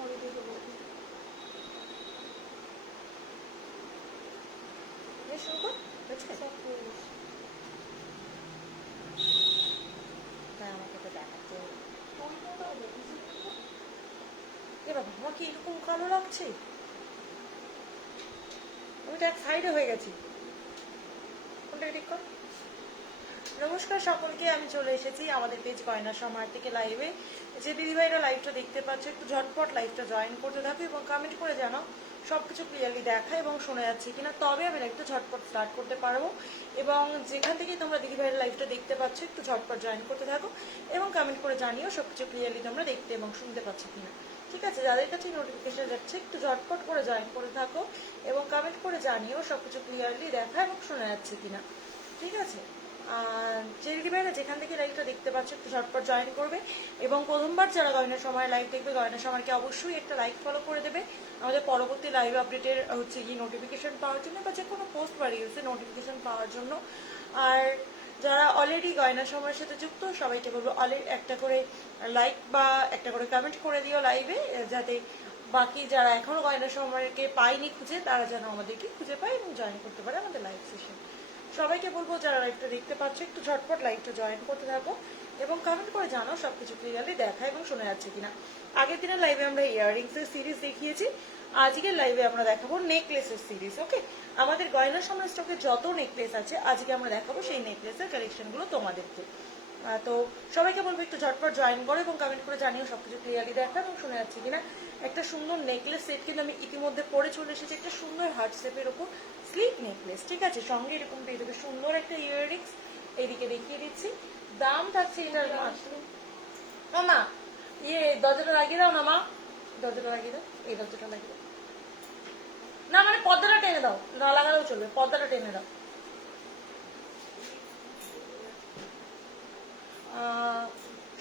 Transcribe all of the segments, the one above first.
আমাকে এরকম কালো লাগছে, আমি তো এক সাইডে হয়ে গেছি। কোনটা ঠিক কর। নমস্কার সকলকে, আমি চলে এসেছি আমাদের পেজ গয়না সমার থেকে লাইভে। যে দিদিভাইরা লাইভটা দেখতে পাচ্ছ একটু ঝটপট লাইভটা জয়েন করতে থাকো এবং কমেন্ট করে জানাও সবকিছু ক্লিয়ারলি দেখা এবং শোনা যাচ্ছে কিনা, তবে আমি লাইভটা ঝটপট স্টার্ট করতে পারবো। এবং যেখান থেকে তোমরা দিদিভাইরা লাইভটা দেখতে পাচ্ছ একটু ঝটপট জয়েন করতে থাকো এবং কমেন্ট করে জানিও সবকিছু ক্লিয়ারলি তোমরা দেখতে এবং শুনতে পাচ্ছ কিনা। ঠিক আছে, যাদের কাছে নোটিফিকেশন যাচ্ছে একটু ঝটপট করে জয়েন করে থাকো এবং কমেন্ট করে জানিও সবকিছু ক্লিয়ারলি দেখা এবং শোনা যাচ্ছে কিনা। ঠিক আছে, যে দিদিভাইরা যেখান থেকে লাইভটা দেখতে পাচ্ছ একটু ঝটপট জয়েন করবে এবং প্রথমবার যারা গয়না সময় লাইভ দেখবে গয়না সময়কে অবশ্যই একটা লাইক ফলো করে দেবে আমাদের পরবর্তী লাইভ আপডেটের হচ্ছে কি নোটিফিকেশন পাওয়ার জন্য বা যে কোনো পোস্ট বা রিলসে নোটিফিকেশন পাওয়ার জন্য। আর যারা অলরেডি গয়না সময়ের সাথে যুক্ত সবাইকে বলবো অলরেডি একটা করে লাইক বা একটা করে কমেন্ট করে দিও লাইভে, যাতে বাকি যারা এখনো গয়না সময়কে পায়নি খুঁজে তারা যেন আমাদেরকে খুঁজে পায় এবং জয়েন করতে পারে আমাদের লাইভ সেশন। সবাইকে বলবো যারা লাইভটা দেখতে পাচ্ছ একটু ঝটপট লাইভটা জয়েন করতে থাকো এবং কমেন্ট করে জানাও সবকিছু ক্লিয়ারলি দেখা এবং শোনা যাচ্ছে কিনা। আগের দিনের লাইভে আমরা ইয়াররিংসের সিরিজ দেখিয়েছি, আজকের লাইভে আমরা দেখাবো নেকলেসের সিরিজ। ওকে, আমাদের গয়না সমাজ স্টকে যত নেকলেস আছে আজকে আমরা দেখাবো সেই নেকলেসের কালেকশনগুলো তোমাদেরকে। তো সবাইকে বলবো একটু ঝটপট জয়েন করো এবং কমেন্ট করে জানিও সবকিছু ক্লিয়ারলি দেখা এবং শোনা যাচ্ছে কিনা। একটা সুন্দর নেকলেস সেট কিন্তু আমি ইতিমধ্যে পরে চলে এসেছি, একটা সুন্দর হার্ট শেপের ওপর স্লিপ নেকলেস। ঠিক আছে, সঙ্গে এরকম পেয়ে যাবে সুন্দর একটা ইয়াররিংস। এইদিকে দেখিয়ে দিচ্ছি, দাম থাকছে এটার মা দরজাটা লাগিয়ে দাও না মা, দরজাটা লাগিয়ে দাও, এই দরজাটা লাগিয়ে দাও না, মানে পর্দাটা টেনে দাও, না লাগালেও চলবে, পর্দাটা টেনে দাও।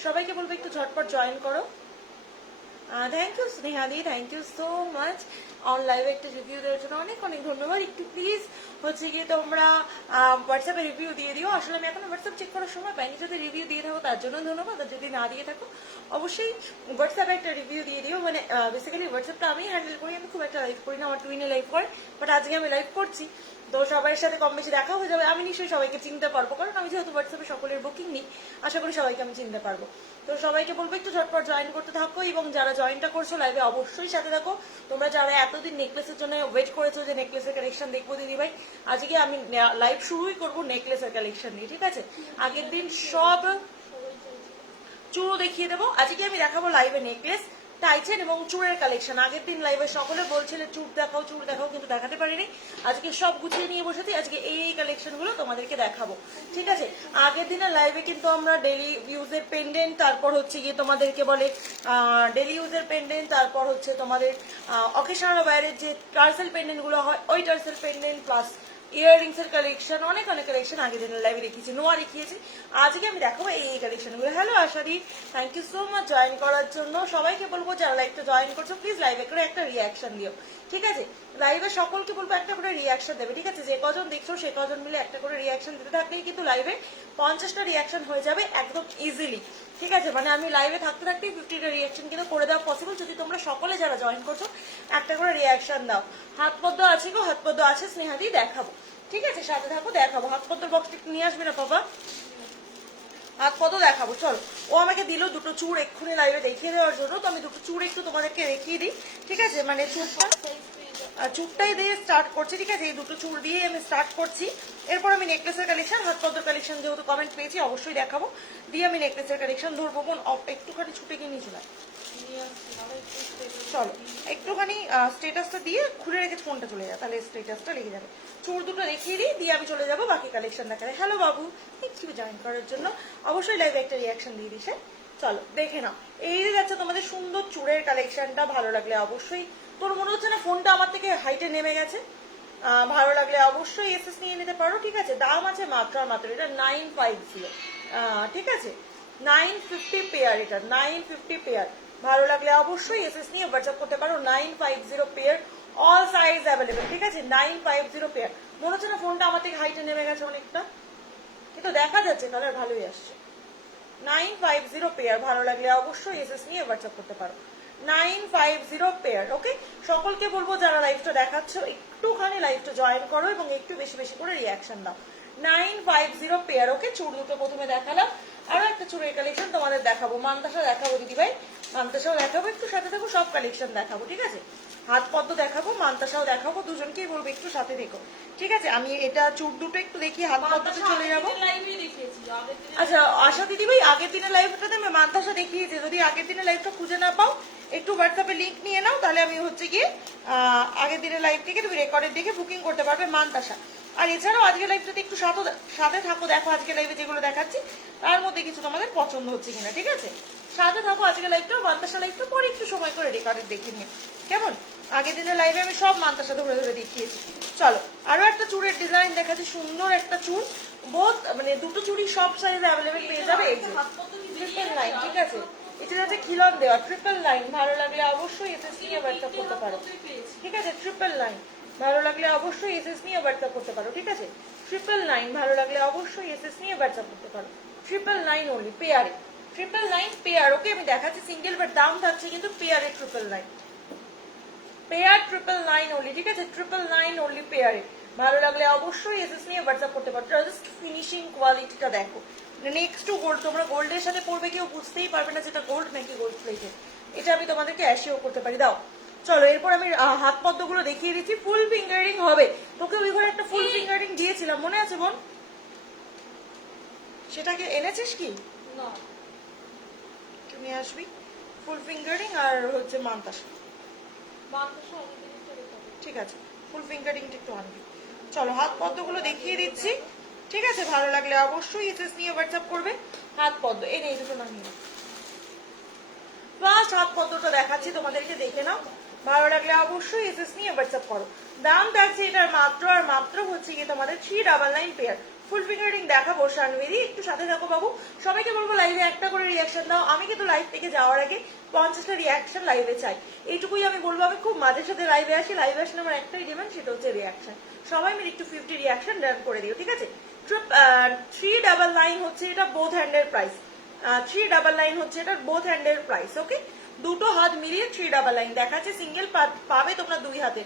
সবাইকে বলবো একটু ঝটপট জয়েন করো। থ্যাংক ইউ স্নেহাদি, thank you so much on লাইভে একটা রিভিউ দেওয়ার জন্য অনেক অনেক ধন্যবাদ। একটু প্লিজ হচ্ছে গিয়ে তোমরা হোয়াটসঅ্যাপে রিভিউ দিয়ে দিও। আসলে আমি এখন হোয়াটসঅ্যাপ চেক করার সময় পাইনি, যদি রিভিউ দিয়ে থাকো তার জন্য ধন্যবাদ, আর যদি না দিয়ে থাকো অবশ্যই হোয়াটসঅ্যাপে একটা রিভিউ দিয়ে দিও। মানে বেসিক্যালি হোয়াটসঅ্যাপটা আমি হ্যান্ডেল করি, আমি খুব একটা লাইভ করি না, আমার টুইনে লাইভ করে, বাট আজকে আমি লাইভ করছি তো সবার সাথে কম বেশি দেখা হয়ে যাবে। আমি নিশ্চয়ই সবাইকে চিনতে পারবো, কারণ আমি যেহেতু হোয়াটসঅ্যাপে সকলের বুকিং নিই, আশা করি সবাইকে আমি চিনতে পারবো। তো সবাইকে বলবো একটু ঝটপট জয়েন করতে থাকো এবং যারা জয়েনটা করছো লাইভে অবশ্যই সাথে থাকো। তোমরা যারা এতদিন নেকলেসের জন্য ওয়েট করেছো যে নেকলেসের কালেকশন দেখবো দিদি ভাই, আজকে আমি লাইভ শুরুই করবো নেকলেসের কালেকশন দিয়ে। ঠিক আছে, আগের দিন সব চুড়ো দেখিয়ে দেবো, আজকে আমি দেখাবো লাইভে নেকলেস, টাইচেন এবং চুড়ের কালেকশন। আগের দিন লাইভে সকলে বলছিলে চুড় দেখাও চুড় দেখাও, কিন্তু দেখাতে পারিনি, আজকে সব গুছিয়ে নিয়ে বসেছি, আজকে এই কালেকশন গুলো তোমাদেরকে দেখাবো। ঠিক আছে, আগের দিনের লাইভে কিন্তু আমরা ডেলি ইউজের পেন্ডেন্ট, তারপর হচ্ছে গিয়ে তোমাদেরকে বলে ডেলি ইউজের পেন্ডেন্ট, তারপর হচ্ছে তোমাদের অকেশনাল বাইরের যে টার্সেল পেন্ডেন্ট গুলো হয় ওই টার্সেল পেন্ডেন্ট প্লাস ইয়াররিংস এর কালেকশন, অনেক অনেক কালেকশন আগের দিনের লাইভে দেখিয়েছি, নোয়া দেখিয়েছি, আজকে আমি দেখাবো এই কালেকশন গুলো। হ্যালো আশাদি, thank you so much join করার জন্য। সবাইকে বলবো যারা লাইভটা জয়েন করছো প্লিজ লাইভে করে একটা রিয়াকশন দিও। ঠিক আছে, লাইভে সকলকে বলবো একটা করে রিয়াকশন দেবে। ঠিক আছে, যে কজন দেখছো সে কজন মিলে একটা করে রিয়াকশন দিতে থাকলেই কিন্তু লাইভে 50টা রিয়াকশন হয়ে যাবে একদম ইজিলি। ঠিক আছে, মানে আমি লাইভে থাকতে থাকতেই 50টা রিয়াকশন কিন্তু করে দেওয়া পসিবল, যদি তোমরা সকলে যারা জয়েন করছো একটা করে রিয়াকশন দাও। হাত পদ্ম আছে গো, হাত পদ্ম আছে স্নেহাদি, দেখাবো। ঠিক আছে, সাথে থাকো, দেখাবো। হাত পদ্মের বক্সটা একটু নিয়ে আসবে না বাবা, হাত পদ্ম দেখাবো। চলো, ও আমাকে দিল দুটো চুড় এক্ষুনি লাইভে দেখিয়ে দেওয়ার জন্য, তো আমি দুটো চুড় একটু তোমাদেরকে দেখিয়ে দিই। ঠিক আছে, মানে চুড়টাই দিয়ে স্টার্ট করছি। ঠিক আছে, এই দুটো চুড় দিয়ে আমি স্টার্ট করছি, এরপর আমি নেকলেসের কালেকশন, হাত পদ্মের কালেকশন যেহেতু কমেন্ট পেয়েছি অবশ্যই দেখাবো, দিয়ে আমি নেকলেসের কালেকশন ধরবো। বোন একটুখানি ছুটে গিয়ে নিয়ে চলে, চলো একটুখানি স্টেটাসটা দিয়ে খুলে রেখেছি, ফোনটা চলে যায়, তাহলে স্টেটাসটা লেগে যাবে। চুড় দুটো দেখিয়ে দিই, দিয়ে আমি চলে যাবো বাকি কালেকশন দেখাতে। Hello Babu, thank you join করার জন্য, অবশ্যই লাইভে একটা রিয়াকশন দিয়ে দিস। চলো দেখে নাও, এই যে যাচ্ছে তোমাদের সুন্দর চুড়ের কালেকশনটা। ভালো লাগলে অবশ্যই, তোর মনে হচ্ছে না ফোনটা আমার থেকে হাইটে নেমে গেছে? ভালো লাগলে অবশ্যই এসএস নিয়ে নিতে পারো। ঠিক আছে, দাম আছে মাত্র আর মাত্র, এটা 950। ঠিক আছে, 950 পেয়ার, এটা 950 পেয়ার। ভালো লাগলে অবশ্যই এসএস নিয়ে হোয়াটসঅ্যাপ করতে পারো। 950 পেয়ার, অল সাইজ অ্যাভেলেবেল। ঠিক আছে, 950 পেয়ার। মনে হচ্ছে না ফোনটা আমার থেকে হাইটে নেমে গেছে অনেকটা, কিন্তু দেখা যাচ্ছে কালার ভালোই আসছে। 950 পেয়ার, ভালো লাগলে অবশ্যই এসএস নিয়ে হোয়াটসঅ্যাপ করতে পারো। 950 পেয়ার। ওকে, সকলকে বলবো যারা লাইভটা দেখাচ্ছ একটুখানি লাইভটা জয়েন করো এবং একটু বেশি বেশি করে রিয়াকশন দাও। 950 পেয়ার। ওকে, চুড় দুটো প্রথমে দেখালাম, আরো একটা চুড়ের কালেকশন তোমাদের দেখাবো, মানতাসা দেখাবো দিদি ভাই, মানতাসাও দেখাবো, একটু সাথে থাকো, সব কালেকশন দেখাবো, ঠিক আছে? হাত পদ্ম দেখাবো, মানতাসাও দেখাবো, দুজনকেই বলবো একটু সাথে দেখো, ঠিক আছে? আমি এটা চুড় দুটো একটু দেখি, হাত পদ্মতে চলে যাবো। আচ্ছা আশা দিদি ভাই, আগের দিনের লাইভটাতে আমি মানতাসা দেখিয়েছি, যদি আগের দিনের লাইভটা খুঁজে না পাও একটু হোয়াটসঅ্যাপে লিঙ্ক নিয়ে নাও, তাহলে আমি হচ্ছে গিয়ে আগের দিনের লাইভ থেকে তুমি রেকর্ডের দেখে বুকিং করতে পারবে মানতাসা। আর এছাড়াও আজকের লাইভটাতে একটু সাথে থাকো, দেখো আজকের লাইভে যেগুলো দেখাচ্ছি তার মধ্যে কিছু তোমাদের পছন্দ হচ্ছে কিনা, ঠিক আছে? সাথে থাকো আজকের লাইভটা, মানতাসা লাইভটা পরে একটু সময় করে রেকর্ডের দেখে নিও, কেমন? আগের দিনের লাইভে আমি সব মানতাসা ধরে ধরে দেখিয়েছি। চলো আরো একটা চুড়ের ডিজাইন দেখাচ্ছি, সুন্দর একটা চুড়, বোধ মানে দুটো চুড়ি সব সাইজে অ্যাভেলেবেল পেয়ে যাবে। এই যে ট্রিপল লাইন, ঠিক আছে? এটা যাচ্ছে খিলন দেওয়া ট্রিপল লাইন, ভালো লাগলে অবশ্যই এসএস নিয়ে হোয়াটসঅ্যাপ করতে পারো, ঠিক আছে? ট্রিপল লাইন ভালো লাগলে অবশ্যই এসএস নিয়ে হোয়াটসঅ্যাপ করতে পারো, ঠিক আছে? ট্রিপল লাইন ভালো লাগলে অবশ্যই এসএস নিয়ে হোয়াটসঅ্যাপ করতে পারো। ট্রিপল লাইন অনলি পেয়ারে, ট্রিপল লাইন পেয়ার। ওকে, আমি দেখাচ্ছি সিঙ্গেল, বাট দাম থাকছে কিন্তু পেয়ারে triple line, pair triple line only, ঠিক আছে? ট্রিপল লাইন অনলি পেয়ারে, ভালো লাগলে অবশ্যই এসএস নিয়ে হোয়াটসঅ্যাপ করতে পারো। জাস্ট ফিনিশিং কোয়ালিটিটা দেখো, নেক্সট টু গোল্ড, তোমরা গোল্ডের সাথে পড়বে কেউ বুঝতেই পারবে না যেটা গোল্ড নাকি গোল্ড প্লেটেড, এটা আমি তোমাদেরকে অ্যাসিওর করতে পারি। দাও চলো, এরপর আমি হাত পদ্মগুলো দেখিয়ে দিচ্ছি, ফুল ফিঙ্গারিং হবে। তোকে ওই ঘরে একটা ফুল ফিঙ্গারিং দিয়েছিলাম, মনে আছে বোন? সেটাকে এনেছিস কি? না, তুমি আসবি ফুল ফিঙ্গারিং আর হচ্ছে মানতাসা, ঠিক আছে? ফুল ফিঙ্গারিংটা একটু আনবি। চলো হাত পদ্মগুলো দেখিয়ে দিচ্ছি, ঠিক আছে? ভালো লাগলে অবশ্যই এসএস নিয়ে হোয়াটসঅ্যাপ করবে। হাত পদ্ম এই নেই, দুটো নামিয়ে ফার্স্ট হাত পদ্মটা দেখাচ্ছি তোমাদেরকে, দেখে নাও, ভালো লাগলে অবশ্যই এসএস নিয়ে হোয়াটসঅ্যাপ করো। দাম থাকছে এটার মাত্র আর মাত্র হচ্ছে কি তোমাদের 399 পেয়ার। ফুল ফিঙ্গারিং দেখাবো শানবেরি, একটু সাথে থাকো বাবু। সবাইকে বলবো লাইভে একটা করে রিয়াকশন দাও, আমি কিন্তু লাইভ থেকে যাওয়ার আগে 50টা রিয়াকশন লাইভে চাই, এইটুকুই আমি বলবো। আমি খুব মাঝে সাথে লাইভে আসি, লাইভে আসলে আমার একটাই ডিমান্ড, সেটা হচ্ছে রিয়াকশন। সবাই মিলে একটু 50 রিয়াকশন ডান করে দিও, ঠিক আছে? 399 হচ্ছে এটা বোথ হ্যান্ডের প্রাইস, 399 হচ্ছে এটা বোথ হ্যান্ডের প্রাইস। ওকে, দুটো হাত মিলিয়ে 399 দেখাচ্ছে। সিঙ্গেল পাবে তোমরা দুই হাতে।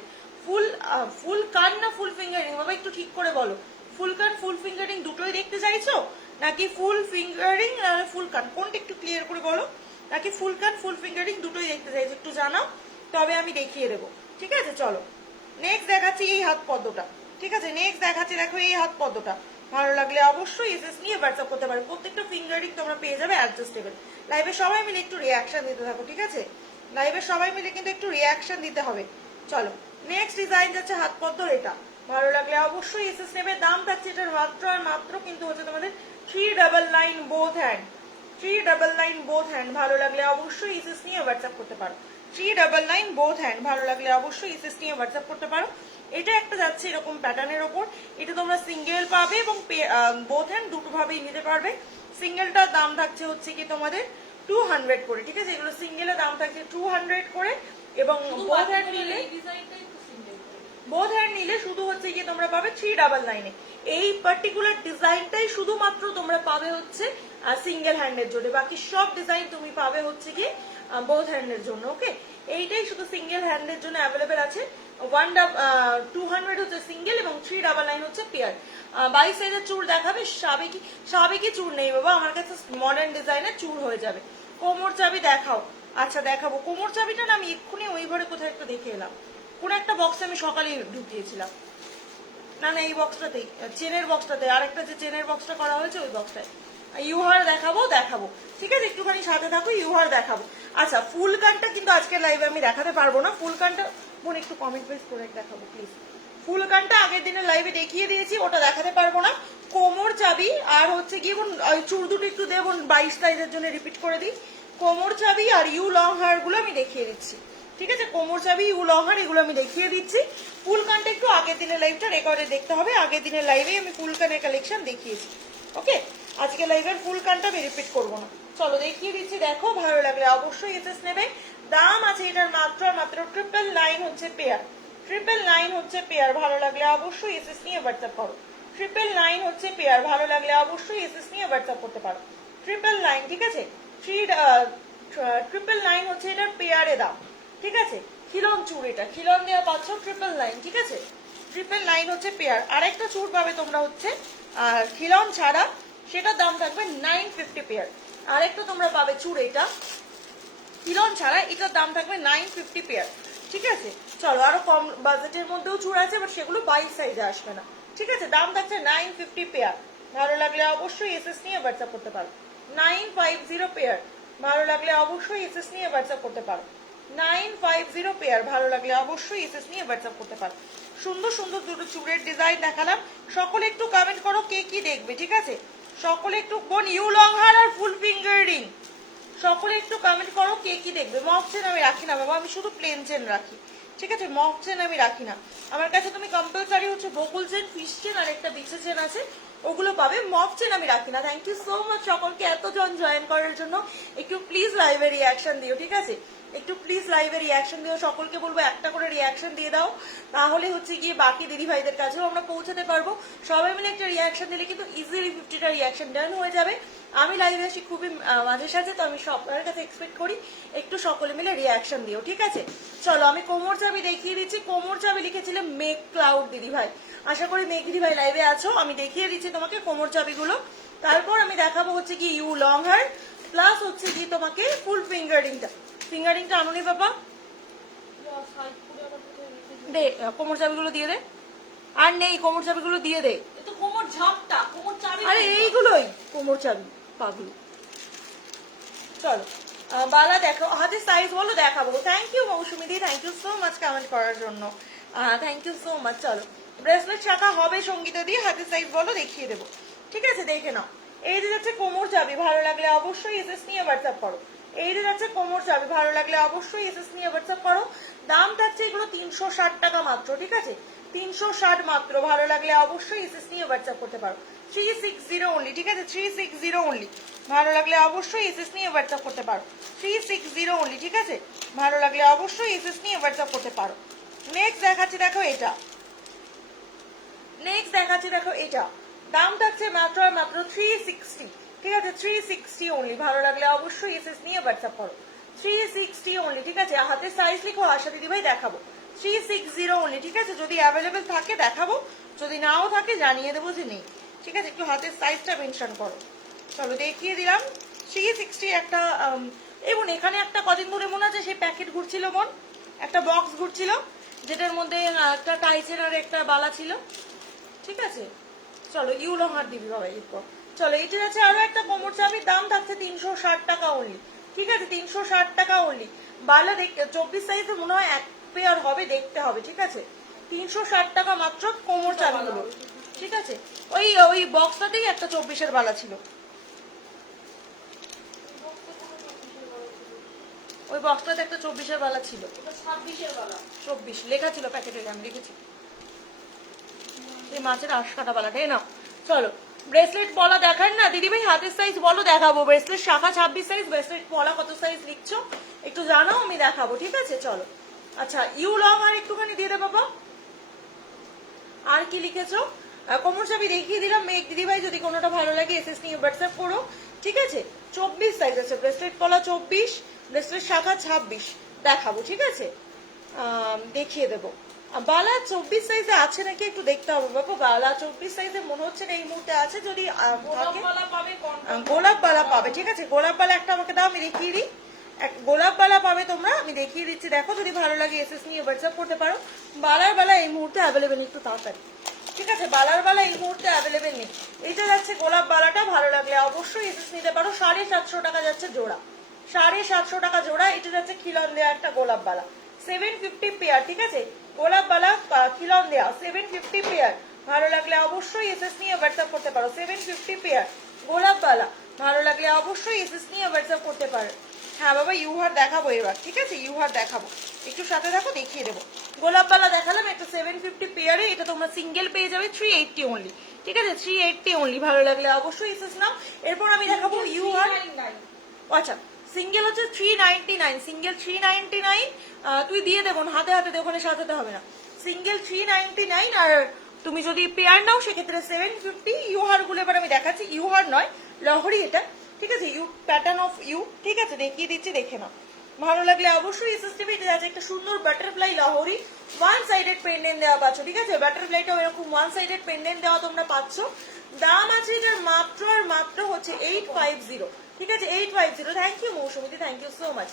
ফুল কান না ফুল ফিঙ্গারিং বাবা, একটু ঠিক করে বলো, ফুল কান ফুল ফিঙ্গারিং দুটোই দেখতে চাইছো নাকি ফুল ফিঙ্গারিং ফুল কান, কোনটা একটু ক্লিয়ার করে বলো, নাকি ফুল কান ফুল ফিঙ্গারিং দুটোই দেখতে চাইছো একটু জানাও, তবে আমি দেখিয়ে দেবো, ঠিক আছে? চলো নেক্সট দেখাচ্ছি এই হাত পদ্মটা, ঠিক আছে? নেক্সট দেখাচ্ছি, দেখো এই হাত পদ্মটা, ভালো লাগলে অবশ্যই এসএস নিয়ে হোয়াটসঅ্যাপ করতে পারো। প্রত্যেকটা ফিঙ্গারিং তোমরা পেয়ে যাবে অ্যাডজাস্টেবল। লাইভে সবাই মিলে একটু রিয়াকশন দিতে থাকো, ঠিক আছে? লাইভে সবাই মিলে কিন্তু একটু রিয়াকশন দিতে হবে। চলো নেক্সট ডিজাইন যাচ্ছে হাত পদ্মর, এটা ভালো লাগলে অবশ্যই এসএস নেবে। দাম থাকছে এটার মাত্র আর মাত্র কিন্তু হচ্ছে তোমাদের 399 বোথ হ্যান্ড, 399 বোথ হ্যান্ড। ভালো লাগলে অবশ্যই এসএস নিয়ে হোয়াটসঅ্যাপ করতে পারো। 399 বোথ হ্যান্ড, ভালো লাগলে অবশ্যই এসএস নিয়ে হোয়াটসঅ্যাপ করতে পারো। এটা একটা যাচ্ছে এরকম প্যাটার্নের ওপর, এটা তোমরা সিঙ্গেল পাবে এবং বোথ হ্যান্ড দুটো ভাবেই নিতে পারবে। সিঙ্গেলটার দাম থাকছে হচ্ছে কি তোমাদের 200 করে, ঠিক আছে? এগুলো সিঙ্গেলের দাম থাকছে 200 করে, এবং বোথ হ্যান্ড নিলে শুধু হচ্ছে গিয়ে তোমরা পাবে 399 এ। এই পার্টিকুলার ডিজাইনটাই শুধুমাত্র তোমরা পাবে হচ্ছে সিঙ্গেল হ্যান্ডের জন্য, বাকি সব ডিজাইন তুমি পাবে হচ্ছে গিয়ে বোথ হ্যান্ডের জন্য। ওকে, এইটাই শুধু সিঙ্গেল হ্যান্ডের জন্য অ্যাভেলেবেল আছে। 200 হচ্ছে সিঙ্গেল এবং 399 হচ্ছে পেয়ার। 22 সাইজের চুড় দেখাবে, সাবেকি চুড় নেই বাবা আমার কাছে, মডার্ন ডিজাইনের চুড় হয়ে যাবে। কোমর চাবি দেখাও, আচ্ছা দেখাবো। কোমর চাবিটা না আমি এক্ষুনি ওই ঘরে কোথায় একটু দেখে এলাম, কোন একটা বক্সে আমি সকালে ঢুকিয়েছিলাম, না না এই বক্সটাতেই, চেনের বক্সটাতে, আরেকটা যে চেনের বক্সটা করা হয়েছে ওই বক্সটায়। ইউহার দেখাবো, ঠিক আছে? একটুখানি সাথে থাকো, ইউহার দেখাবো। আচ্ছা ফুল কানটা কিন্তু আজকের লাইভে আমি দেখাতে পারবো না, ফুল কানটা বোন একটু কমেন্ট পেজ করে দেখাবো প্লিজ। ফুল কানটা আগের দিনের লাইভে দেখিয়ে দিয়েছি, ওটা দেখাতে পারবো না। কোমর চাবি আর হচ্ছে কি বোন ওই চুর দুটো একটু দেবো 22 সাইজের জন্য রিপিট করে দিই। কোমর চাবি আর ইউ লং হার গুলো আমি দেখিয়ে দিচ্ছি, ঠিক আছে? কোমর চাবি ইউ লং হার এগুলো আমি দেখিয়ে দিচ্ছি। ফুল কানটা একটু আগের দিনের লাইভটা রেকর্ডে দেখতে হবে, আগের দিনের লাইভে আমি ফুল কানের কালেকশন দেখিয়েছি। ওকে, আজকে লাইভের ফুল কানটা আমি রিপিট করবো না। চলো দেখিয়ে দিচ্ছি, দেখো ভালো লাগলে অবশ্যই এসএস নেবে। দাম আছে এটার মাত্র মাত্র 999 হচ্ছে পেয়ার, 999 হচ্ছে পেয়ার। ভালো লাগলে অবশ্যই এসএস নিয়ে হোয়াটসঅ্যাপ করো। 999 হচ্ছে পেয়ার, ভালো লাগলে অবশ্যই এসএস নিয়ে হোয়াটসঅ্যাপ করতে পারো। 999, ঠিক আছে? 999 হচ্ছে এটার পেয়ারে দাম, ঠিক আছে। খিলন চুড়, এটা খিলন দেওয়া পাচ্ছ 999, ঠিক আছে। 999 হচ্ছে পেয়ার। আরেকটা চুড় পাবে তোমরা হচ্ছে খিলন ছাড়া, সেটার দাম থাকবে 950 পেয়ার। আরেকটা তোমরা পাবে চুড় এটা খিলন ছাড়া, এটার দাম থাকবে 950 পেয়ার, ঠিক আছে। চলো আরো কম বাজেটের মধ্যেও চুড় আছে, বাট সেগুলো 22 সাইজে আসবে না, ঠিক আছে। দাম থাকছে 950 পেয়ার। ভালো লাগলে অবশ্যই এসএস নিয়ে হোয়াটসঅ্যাপ করতে পারো। 950 পেয়ার, ভালো লাগলে অবশ্যই এসএস নিয়ে হোয়াটসঅ্যাপ করতে পারো। 950 পেয়ার, ভালো লাগলে অবশ্যই এসএস নিয়ে হোয়াটসঅ্যাপ করতে পারো। সুন্দর সুন্দর দুটো চুড়ের ডিজাইন দেখালাম। সকলে একটু কমেন্ট করো কে কি দেখবে, ঠিক আছে। সকলে একটু, বোন ইউ লং হার আর ফুল ফিঙ্গার রিং, সকলে একটু কমেন্ট করো কে কি দেখবে। মক চেন আমি রাখি না বাবা, আমি শুধু প্লেন চেন রাখি, ঠিক আছে। মক চেন আমি রাখি না আমার কাছে। তুমি কম্পালসারি হচ্ছে বকুল চেন, ফিশ চেন আর একটা বিছে চেন আছে, ওগুলো পাবে। মক চেন আমি রাখি না। থ্যাংক ইউ সো মাচ সকলকে এতজন জয়েন করার জন্য। একটু প্লিজ লাইভে রিয়াকশন দিও, ঠিক আছে। একটু প্লিজ লাইভে রিয়াকশন দিও। সকলকে বলবো একটা করে রিয়াকশন দিয়ে দাও, তাহলে হচ্ছে গিয়ে বাকি দিদি ভাইদের কাছেও আমরা পৌঁছাতে পারবো। সবাই মিলে একটা রিয়াকশন দিলে কিন্তু ইজিলি 50টা রিয়াকশন ডান হয়ে যাবে। আমি লাইভে আসি খুবই মাঝে সাঝে, তো আমি সবার কাছে এক্সপেক্ট করি একটু সকলে মিলে রিয়াকশন দিও, ঠিক আছে। চলো আমি কোমর চাবি দেখিয়ে দিচ্ছি। কোমর চাবি লিখেছিলাম মেঘ ক্লাউড দিদি ভাই, আশা করি মেঘ দিদি ভাই লাইভে আছো। আমি দেখিয়ে দিচ্ছি তোমাকে কোমর চাবিগুলো, তারপর আমি দেখাবো হচ্ছে কি ইউ লং হার প্লাস হচ্ছে কি তোমাকে ফুল ফিঙ্গারিংটা। ফিঙ্গারিংটা আনুনি বাবা, দে কোমর চাবিগুলো দিয়ে দে। আর নেই কোমর চাবিগুলো দিয়ে দে। কোমর ঝাপটা, কোমর চাবি, আরে এইগুলোই কোমর চাবি পাগলু। চলো বালা দেখো, হাতের সাইজ বলো দেখাবো। থ্যাংক ইউ মৌসুমি দি, thank you so much comment করার জন্য, থ্যাংক ইউ সো মাচ। চলো ব্রেসলেট শাখা হবে সঙ্গীতা দিয়ে, হাতের সাইজ বলো দেখিয়ে দেবো, ঠিক আছে। দেখে নাও, এই যে যাচ্ছে কোমর চাবি, ভালো লাগলে অবশ্যই এসএস নিয়ে হোয়াটসঅ্যাপ করো। এই যে যাচ্ছে কোমর চাবি, ভালো লাগলে অবশ্যই এসএস নিয়ে হোয়াটসঅ্যাপ করো। দাম থাকছে এগুলো 360 টাকা মাত্র, ঠিক আছে। 360 মাত্র, ভালো লাগলে অবশ্যই এসএস নিয়ে হোয়াটসঅ্যাপ করতে পারো। 360 অনলি, ঠিক আছে। 360 অনলি, ভালো লাগলে অবশ্যই এসএস নিয়ে হোয়াটসঅ্যাপ করতে পারো। 360 অনলি, ঠিক আছে। ভালো লাগলে অবশ্যই এসএস নিয়ে হোয়াটসঅ্যাপ করতে পারো। নেক্সট দেখাচ্ছি, দেখো এটা। নেক্সট দেখাচ্ছি দেখো এটা। দাম থাকছে মাত্র আর মাত্র 360, ঠিক আছে। 360 অনলি, ভালো লাগলে অবশ্যই এসএস নিয়ে হোয়াটসঅ্যাপ করো। 360 অনলি, ঠিক আছে। হাতের সাইজ লিখো, আশা দিদি ভাই দেখাবো। 360 অনলি, ঠিক আছে। যদি অ্যাভেলেবেল থাকে দেখাবো, যদি নাও থাকে জানিয়ে দেবো যে নেই, ঠিক আছে। একটু হাতের সাইজটা মেনশন করো। চলো দেখিয়ে দিলাম 360 একটা। এবং এখানে একটা কদিন ধরে মনে আছে সেই প্যাকেট ঘুরছিল বোন, একটা বক্স ঘুরছিল যেটার মধ্যে একটা টাইসের আর একটা বালা ছিল, ঠিক আছে। চলো ইউ লং হার দিবি বাবা এরপর। চলো এটি আছে আরো একটা কোমর চাবির, দাম থাকছে 360 টাকা অনলি, ঠিক আছে। 360 টাকা অনলি। বালা 24 সাইজে মনে হয় এক পেয়ার হবে, দেখতে হবে, ঠিক আছে। 360 টাকা মাত্র কোমর চাবিগুলো, ঠিক আছে। ওই ওই বক্সটাতেই একটা 24-এর বালা ছিল, ওই বক্সটাতে একটা 24-এর বালা ছিল। 26-এর বালা, 24 লেখা ছিল প্যাকেটে, আমি দেখেছি। এই মাছের আঁশ কাটা বালাটা না। চলো ব্রেসলেট পলা দেখান না দিদি ভাই, হাতের সাইজ বলো দেখাবো। ব্রেসলেট শাখা 26 সাইজ, ব্রেসলেট পলা কত সাইজ লিখছো একটু জানাও, আমি দেখাবো, ঠিক আছে। চলো আচ্ছা ইউ লং আর একটুখানি দিয়ে দে বাবা। আর কি লিখেছো? কোমর চাবি দেখিয়ে দিলাম মেঘ দিদি ভাই, যদি কোনোটা ভালো লাগে এসএস নিয়ে হোয়াটসঅ্যাপ করো, ঠিক আছে। 24 সাইজ আছে, ব্রেসলেট পলা 24, ব্রেসলেট শাখা 26 দেখাবো, ঠিক আছে। দেখিয়ে দেবো। বালা 24 সাইজে আছে নাকি একটু দেখতে হবে বাবা। বালা 24 সাইজে মনে হচ্ছে না এই মুহূর্তে আছে, যদি থাকে গোলাপ বালা পাবে, ঠিক আছে। গোলাপ বালা একটা আমাকে দাও, আমি দেখিয়ে দিই। গোলাপ বালা পাবে তোমরা, আমি দেখিয়ে দিচ্ছি, দেখো যদি ভালো লাগে এসএস নিয়ে হোয়াটসঅ্যাপ করতে পারো। বালার বালা এই মুহূর্তে অ্যাভেলেবেল, একটু তাড়াতাড়ি, ঠিক আছে। বালার বালা এই মুহূর্তে অ্যাভেলেবেল নেই। এইটা যাচ্ছে গোলাপ বালাটা, ভালো লাগলে অবশ্যই এসএস নিতে পারো। 750 টাকা যাচ্ছে জোড়া, 750 টাকা জোড়া। এটা যাচ্ছে খিলন দেওয়া একটা গোলাপ বালা, 750 পেয়ার, ঠিক আছে। গোলাপ বালা খিলন দেওয়া 750 পেয়ার, ভালো লাগলে অবশ্যই এসএস নিয়ে হোয়াটসঅ্যাপ করতে পারো। 750 পেয়ার গোলাপ বালা, ভালো লাগলে অবশ্যই এসএস নিয়ে হোয়াটসঅ্যাপ করতে পারো। হ্যাঁ বাবা ইউহার দেখাবো এবার, ঠিক আছে। ইউহার দেখাবো, একটু সাথে দেখো, দেখিয়ে দেবো। গোলাপ বালা দেখালাম একটা 750 পেয়ারে, এটা তোমরা সিঙ্গেল পেয়ে যাবে 380 অনলি, ঠিক আছে। 380 অনলি, ভালো লাগলে অবশ্যই এসএস নাও। এরপর আমি দেখাবো ইউহার। আচ্ছা সিঙ্গেল হচ্ছে 399, সিঙ্গেল 399, তুই দিয়ে দেবো হাতে হাতে দে, ওখানে সাজাতে হবে না। সিঙ্গেল 399, আর তুমি যদি পেয়ার নাও সেক্ষেত্রে 750। ইউহার গুলো এবার আমি দেখাচ্ছি, ইউহার নয় লহরি এটা, ঠিক আছে, ইউ প্যাটার্ন অফ ইউ, ঠিক আছে, দেখিয়ে দিচ্ছি, দেখে নাও। ভালো লাগলে অবশ্যই এসএস টিভি আছে একটা সুন্দর butterfly Lahori one sided pendant দেওয়া পাচ্ছ, ঠিক আছে, বাটারফ্লাইটাও এরকম ওয়ান সাইডেড পেন্ডেন্ট দেওয়া তোমরা পাচ্ছ। দাম আছে এটার মাত্র আর মাত্র হচ্ছে 850, ঠিক আছে, 850। থ্যাংক ইউ মৌসুমিদি, thank you so much.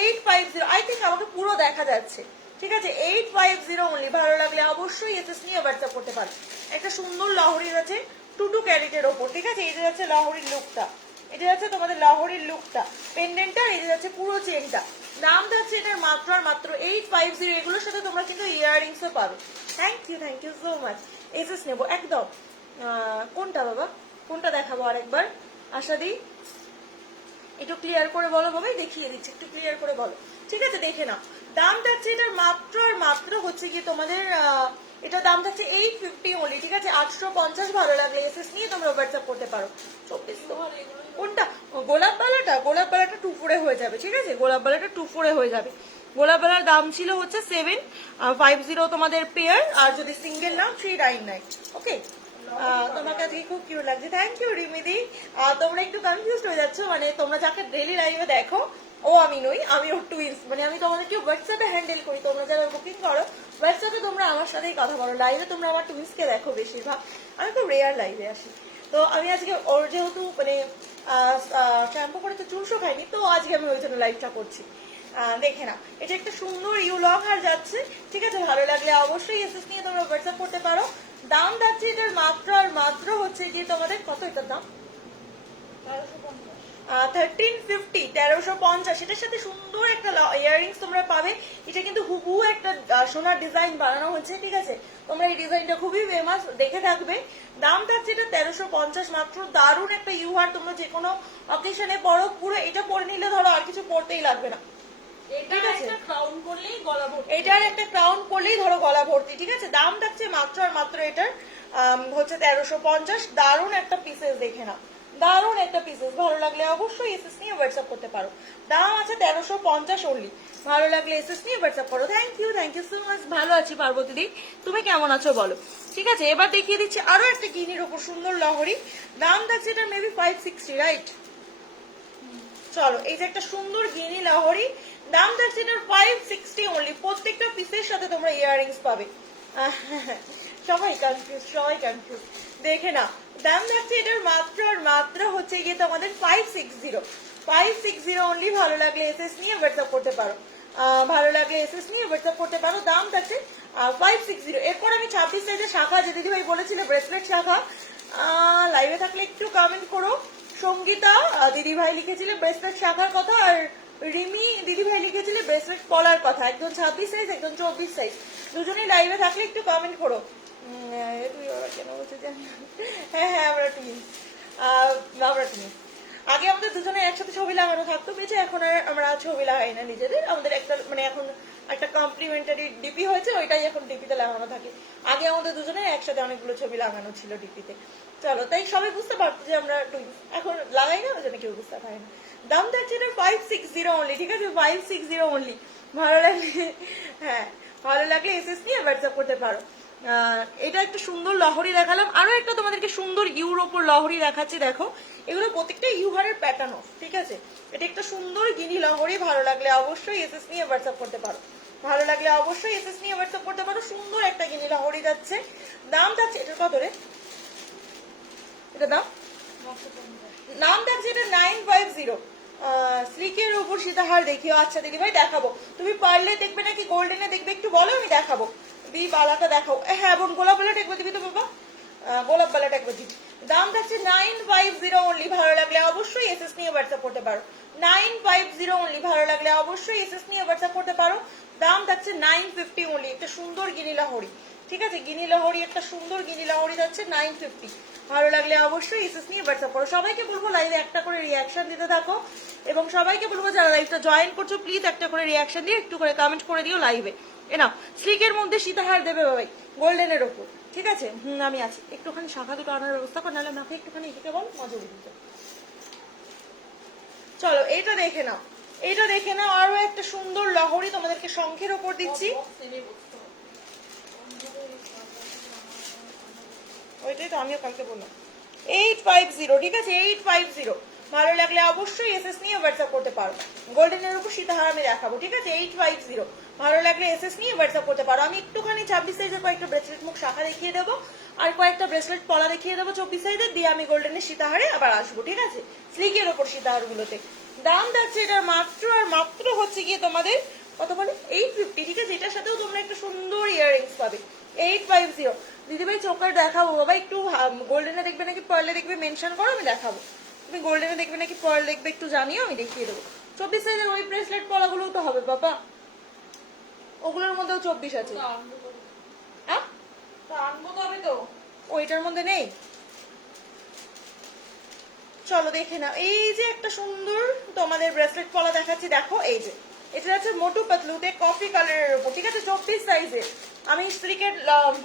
850, I think আমাকে পুরো দেখা যাচ্ছে, ঠিক আছে, 850 অনলি। ভালো লাগলে অবশ্যই এসএস নিয়ে হোয়াটসঅ্যাপ করতে পারো। একটা সুন্দর লাহোরির আছে 2 ক্যারেটের ওপর, ঠিক আছে, এটা যাচ্ছে লাহোরির লুকটা, এটা যাচ্ছে তোমাদের লাহোরির লুকটা, পেন্ডেন্টটা, এটা যাচ্ছে পুরো চেনটা। দাম যাচ্ছে এটার মাত্র আর মাত্র 850। এগুলোর সাথে তোমরা কিন্তু ইয়াররিংসও পাবে। Thank you so much. SS নেবো একদম। কোনটা বাবা, কোনটা দেখাবো আরেকবার আশাদি? একটু ক্লিয়ার করে বলো বাবা, দেখিয়ে দিচ্ছি, একটু ক্লিয়ার করে বলো, ঠিক আছে, দেখে নাও। দাম থাকছে এটার মাত্র আর মাত্র হচ্ছে কি তোমাদের এটা দাম থাকছে 850 অনলি, ঠিক আছে, 850। ভালো লাগলে এসএস নিয়ে তোমরা হোয়াটসঅ্যাপ করতে পারো। 24 কোনটা? গোলাপ বালাটা, গোলাপ বালাটা 24 হয়ে যাবে, ঠিক আছে, গোলাপ বালাটা 24 হয়ে যাবে। গোলাপ বালার দাম ছিল হচ্ছে 750 তোমাদের পেয়ার, আর যদি সিঙ্গেল নাও 399। ওকে, তোমার কাছে খুব কিউট লাগছে, থ্যাংক ইউ রিমিদি। তোমরা একটু কনফিউজ হয়ে যাচ্ছ, মানে তোমরা যাকে ডেইলি লাইভে দেখো ও আমি নই, আমি ওর টুইন্স, মানে আমি তোমাদেরকে হোয়াটসঅ্যাপে হ্যান্ডেল করি। তোমরা যারা বুকিং করো হোয়াটসঅ্যাপে তোমরা আমার সাথেই কথা বলো, লাইভে তোমরা আমার টুইন্সকে দেখো বেশিরভাগ, আমি খুব রেয়ার লাইভে আসি। তো আমি আজকে ওর যেহেতু মানে শ্যাম্পু করে তো চুল শুকায়নি, তো আজকে আমি ওই জন্য লাইভটা করছি। দেখে না, এটা একটা সুন্দর ইউলং আর যাচ্ছে, ঠিক আছে, ভালো লাগলে অবশ্যই এসএস নিয়ে তোমরা হোয়াটসঅ্যাপ করতে পারো। দাম যাচ্ছে এটার মাত্র আর মাত্র হচ্ছে গিয়ে তোমাদের কত, এটার দাম 1350, 1350। এটার সাথে সুন্দর একটা ইয়াররিংস তোমরা পাবে। এটা কিন্তু হুবহু একটা সোনার ডিজাইন বানানো হচ্ছে, ঠিক আছে, তোমরা এই ডিজাইনটা খুবই ফেমাস, দেখে থাকবে। দাম থাকছে এটা 1350 মাত্র। দারুণ একটা ইউহার, তোমরা যে কোনো অকেশনে পরো, পুরো এটা পরে নিলে ধরো আর কিছু পরতেই লাগবে না, ঠিক আছে, ক্রাউন করলেই গলা ভর্তি, এটার একটা ক্রাউন করলেই ধরো গলা ভর্তি, ঠিক আছে। দাম থাকছে মাত্র আর মাত্র এটার হচ্ছে 1350। দারুণ একটা পিসেস, দেখে না, দারুণ একটা পিসেস। ভালো লাগলে অবশ্যই এসএস নিয়ে হোয়াটসঅ্যাপ করতে পারো। দাম আছে 1350 অনলি। ভালো লাগলে এসএস নিয়ে হোয়াটসঅ্যাপ করো। Thank you so much. ভালো আছি পার্বতী দি, তুমি কেমন আছো বলো, ঠিক আছে। এবার দেখিয়ে দিচ্ছি আরো একটা গিনির উপর সুন্দর লহরি। দাম থাকছে এটা মেবি 560, রাইট? চলো, এই যে একটা সুন্দর গিনি লাহোরি, দাম থাকছে এটার 560 অনলি। প্রত্যেকটা পিসের সাথে তোমরা ইয়াররিংস পাবে। সবাই কনফিউজ, দেখে না, দাম থাকছে এটার মাত্র আর মাত্র হচ্ছে গিয়ে তোমাদের 560 অনলি। ভালো লাগলে এসএস নিয়ে হোয়াটসঅ্যাপ করতে পারো, ভালো লাগলে এসএস নিয়ে হোয়াটসঅ্যাপ করতে পারো। দাম থাকছে 560। এরপর আমি 26 সাইজের শাখা, যে দিদিভাই বলেছিল ব্রেসলেট শাখা, লাইভে থাকলে একটু কমেন্ট করো। সঙ্গীতা দিদিভাই লিখেছিলে ব্রেসলেট শাখার কথা, আর রিমি দিদিভাই লিখেছিলে ব্রেসলেট পলার কথা। একজন 26 সাইজ, একজন 24 সাইজ, দুজনেই লাইভে থাকলে একটু কমেন্ট করো। কেন বলছে যে হ্যাঁ আমরা টুইন্স, আগে আমাদের দুজনে একসাথে ছবি লাগানো থাকতো পেয়েছে, এখন আর আমরা ছবি লাগাই না নিজেদের। আমাদের একটা মানে এখন একটা কমপ্লিমেন্টারি ডিপি হয়েছে, ওইটাই এখন ডিপিতে লাগানো থাকে। আগে আমাদের দুজনের একসাথে অনেকগুলো ছবি লাগানো ছিল ডিপিতে। চলো, তাই সবাই বুঝতে পারতো যে আমরা টুইন্স, এখন লাগাই না, ওই জন্য কেউ বুঝতে পারে না। দাম থাকছে এটা 560 অনলি, ঠিক আছে, 560 অনলি। ভালো লাগলে হ্যাঁ, ভালো লাগলে এসএস নিয়ে হোয়াটসঅ্যাপ করতে পারো। এটা একটা সুন্দর লহরি দেখালাম, আরো একটা তোমাদেরকে সুন্দর ইউর ওপর লহরি দেখাচ্ছি। দেখো, এগুলো প্রত্যেকটা ইউহারের প্যাটার্ন অফ, ঠিক আছে। এটা একটা সুন্দর গিনি লহরি। ভালো লাগলে অবশ্যই এসএস নিয়ে হোয়াটসঅ্যাপ করতে পারো, ভালো লাগলে অবশ্যই এসএস নিয়ে হোয়াটসঅ্যাপ করতে পারো। সুন্দর একটা গিনি লহরি যাচ্ছে। দাম থাকছে এটার কত রে, এটা দাম নাম থাকছে এটা 950। স্লিকের উপর সীতাহার দেখিও। আচ্ছা দিদিভাই দেখাবো, তুমি পারলে দেখবে নাকি গোল্ডেনে দেখবে একটু বলো, আমি দেখাবো। দি বালাটা দেখাও, হ্যাঁ বোন, গোলাপ বালাটা একবার দিবি তো বাবা, গোলাপ বালাটা একবার দিবি। দাম থাকছে 950 অনলি। ভালো লাগলে অবশ্যই এসএস নিয়ে হোয়াটসঅ্যাপ করতে পারো। 950 অনলি। ভালো লাগলে অবশ্যই এসএস নিয়ে হোয়াটসঅ্যাপ করতে পারো। দাম থাকছে 950 অনলি। একটা সুন্দর গিনি লাহোরি, ঠিক আছে, গিনি লাহোরি, একটা সুন্দর গিনি লাহোরি যাচ্ছে 950। ভালো লাগলে অবশ্যই এসএস নিয়ে হোয়াটসঅ্যাপ করো। সবাইকে বলবো লাইভে একটা করে রিয়াকশন দিতে থাকো, এবং সবাইকে বলবো যারা লাইভটা জয়েন করছো প্লিজ একটা করে রিয়াকশন দিয়ে একটু করে কমেন্ট করে দিও লাইভে। না, স্লিকের মধ্যে সীতাহার দেবে বাবাই, গোল্ডেনের ওপর, ঠিক আছে। আমি আছি, একটুখানি শাখা দুটো আনার ব্যবস্থা কর, নাহলে মাকে একটুখানি এদিকে বল, মজা দিতে। চলো, এটা দেখে নাও, এটা দেখে নাও, আরো একটা সুন্দর লহরি তোমাদেরকে শঙ্খের ওপর দিচ্ছি। ওইটাই তো আমিও কালকে বললাম, 850, ঠিক আছে, 850। ভালো লাগলে অবশ্যই এসএস নিয়ে হোয়াটসঅ্যাপ করতে পারো। গোল্ডেনের উপর সীতাহার আমি দেখাবো, ঠিক আছে 850। ভালো লাগলে এসএস নিয়ে হোয়াটসঅ্যাপ করতে পারো। আমি একটুখানি 26 সাইজের কয়েকটা ব্রেসলেট মুখ শাখা দেখিয়ে দেবো, আর কয়েকটা ব্রেসলেট পলা দেখিয়ে দেবো 24 সাইজের, দিয়ে আমি গোল্ডেনের সীতাহারে আবার আসবো, ঠিক আছে স্লিকের ওপর সীতাহার গুলোতে। দাম যাচ্ছে এটার মাত্র আর মাত্র হচ্ছে গিয়ে তোমাদের কত বলে 850, ঠিক আছে। এটার সাথেও তোমরা একটা সুন্দর ইয়াররিংস পাবে 850। দিদিভাই চোকার দেখাবো বাবা, একটু গোল্ডেনে দেখবে নাকি পার্লে দেখবে মেনশন করো, আমি দেখাবো। তুমি গোল্ডেনে দেখবে নাকি পার্ল দেখবে একটু জানিও, আমি দেখিয়ে দেবো। 24 সাইজের ওই ব্রেসলেট পলাগুলোও তো হবে বাবা, ওগুলোর মধ্যেও 24 আছে। হ্যাঁ আনবো তবে তো। ওইটার মধ্যে নেই, চলো দেখে নাও। এই যে একটা সুন্দর তোমাদের ব্রেসলেট পলা দেখাচ্ছি, দেখো এই যে এটা আছে মোটু পাতলুতে কফি কালারের উপর, ঠিক আছে 24 সাইজে। আমি স্লিকের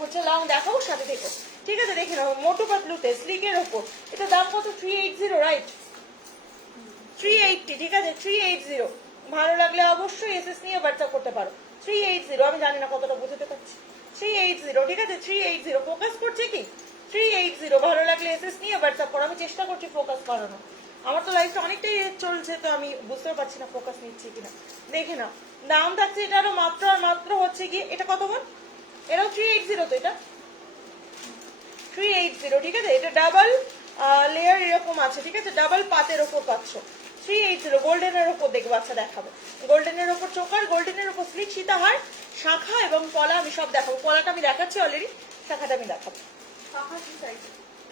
হচ্ছে লং দেখাবো সাথে দেখো, ঠিক আছে দেখে নাও। মোটু পাতলুতে স্লিকের উপর, এটা দাম কত 380, রাইট 380, ঠিক আছে 380। ভালো লাগলে অবশ্যই এসএস নিয়ে হোয়াটসঅ্যাপ করতে পারো 380। আমি জানি না কতটা বুঝতে পারছি, 380, ঠিক আছে 380। ফোকাস করছে কি 380। ভালো লাগলে এসএস নিয়ে হোয়াটসঅ্যাপ করো। আমি চেষ্টা করছি ফোকাস করানো, আমার তো লাইফটা অনেকটাই চলছে, তো আমি বুঝতে পারছি না ফোকাস নিচ্ছি কিনা। দেখে নাও দাম থাকছে এটারও মাত্র আর মাত্র হচ্ছে কি, এটা কত বল, এটাও 380, তো এটা 380, ঠিক আছে। এটা ডাবল লেয়ার এরকম আছে, ঠিক আছে ডাবল পাতের ওপর পাচ্ছ 380। গোল্ডেনের ওপর দেখবো, আচ্ছা দেখাবো। গোল্ডেনের ওপর চোকার, গোল্ডেনের ওপর স্লিক সীতাহার, শাখা এবং পলা আমি সব দেখাবো। পলাটা আমি দেখাচ্ছি অলরেডি, শাখাটা আমি দেখাবো।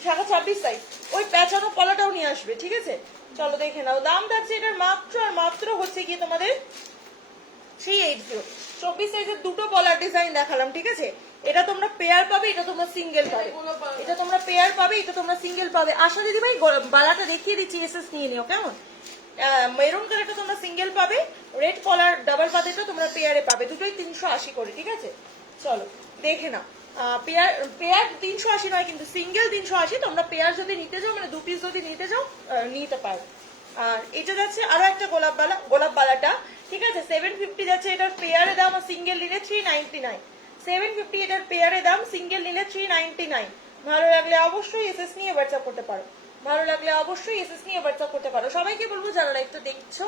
শাখা 26 সাইজ, ওই পেঁচানো পলাটাও নিয়ে আসবে, ঠিক আছে চলো দেখে নাও। দাম থাকছে এটার মাত্র আর মাত্র হচ্ছে গিয়ে তোমাদের 380। 24 সাইজের দুটো পলার ডিজাইন দেখালাম, ঠিক আছে। এটা তোমরা পেয়ার পাবে, এটা তোমরা সিঙ্গেল পাবে। এটা তোমরা পেয়ার পাবে, এটা তোমরা সিঙ্গেল পাবে। আশা দিদি ভাই বালাটা দেখিয়ে দিচ্ছি, এসএস নিয়ে নিও কেমন। মেরুন কালারটা তোমরা সিঙ্গেল পাবে, রেড কলার ডাবল পাতেটা তোমরা পেয়ারে পাবে, দুটোই 380 করে, ঠিক আছে চলো দেখে নাও। পেয়ার পেয়ার 380 নয় কিন্তু সিঙ্গেল 380। তোমরা পেয়ার যদি নিতে যাও, মানে 2 পিস যদি নিতে যাও নিতে পারো। আর এটা যাচ্ছে আরো একটা গোলাপ বালাটা, ঠিক আছে 750 যাচ্ছে এটার পেয়ারে দাম, আর সিঙ্গেল নিলে 399। 750 এটার পেয়ারে দাম, সিঙ্গেল নিলে 399। ভালো লাগলে অবশ্যই এসএস নিয়ে হোয়াটসঅ্যাপ করতে পারো। ভালো লাগলে অবশ্যই এসএস নিয়ে হোয়াটসঅ্যাপ করতে পারো। সবাইকে বলবো যারা লাইভটা দেখছো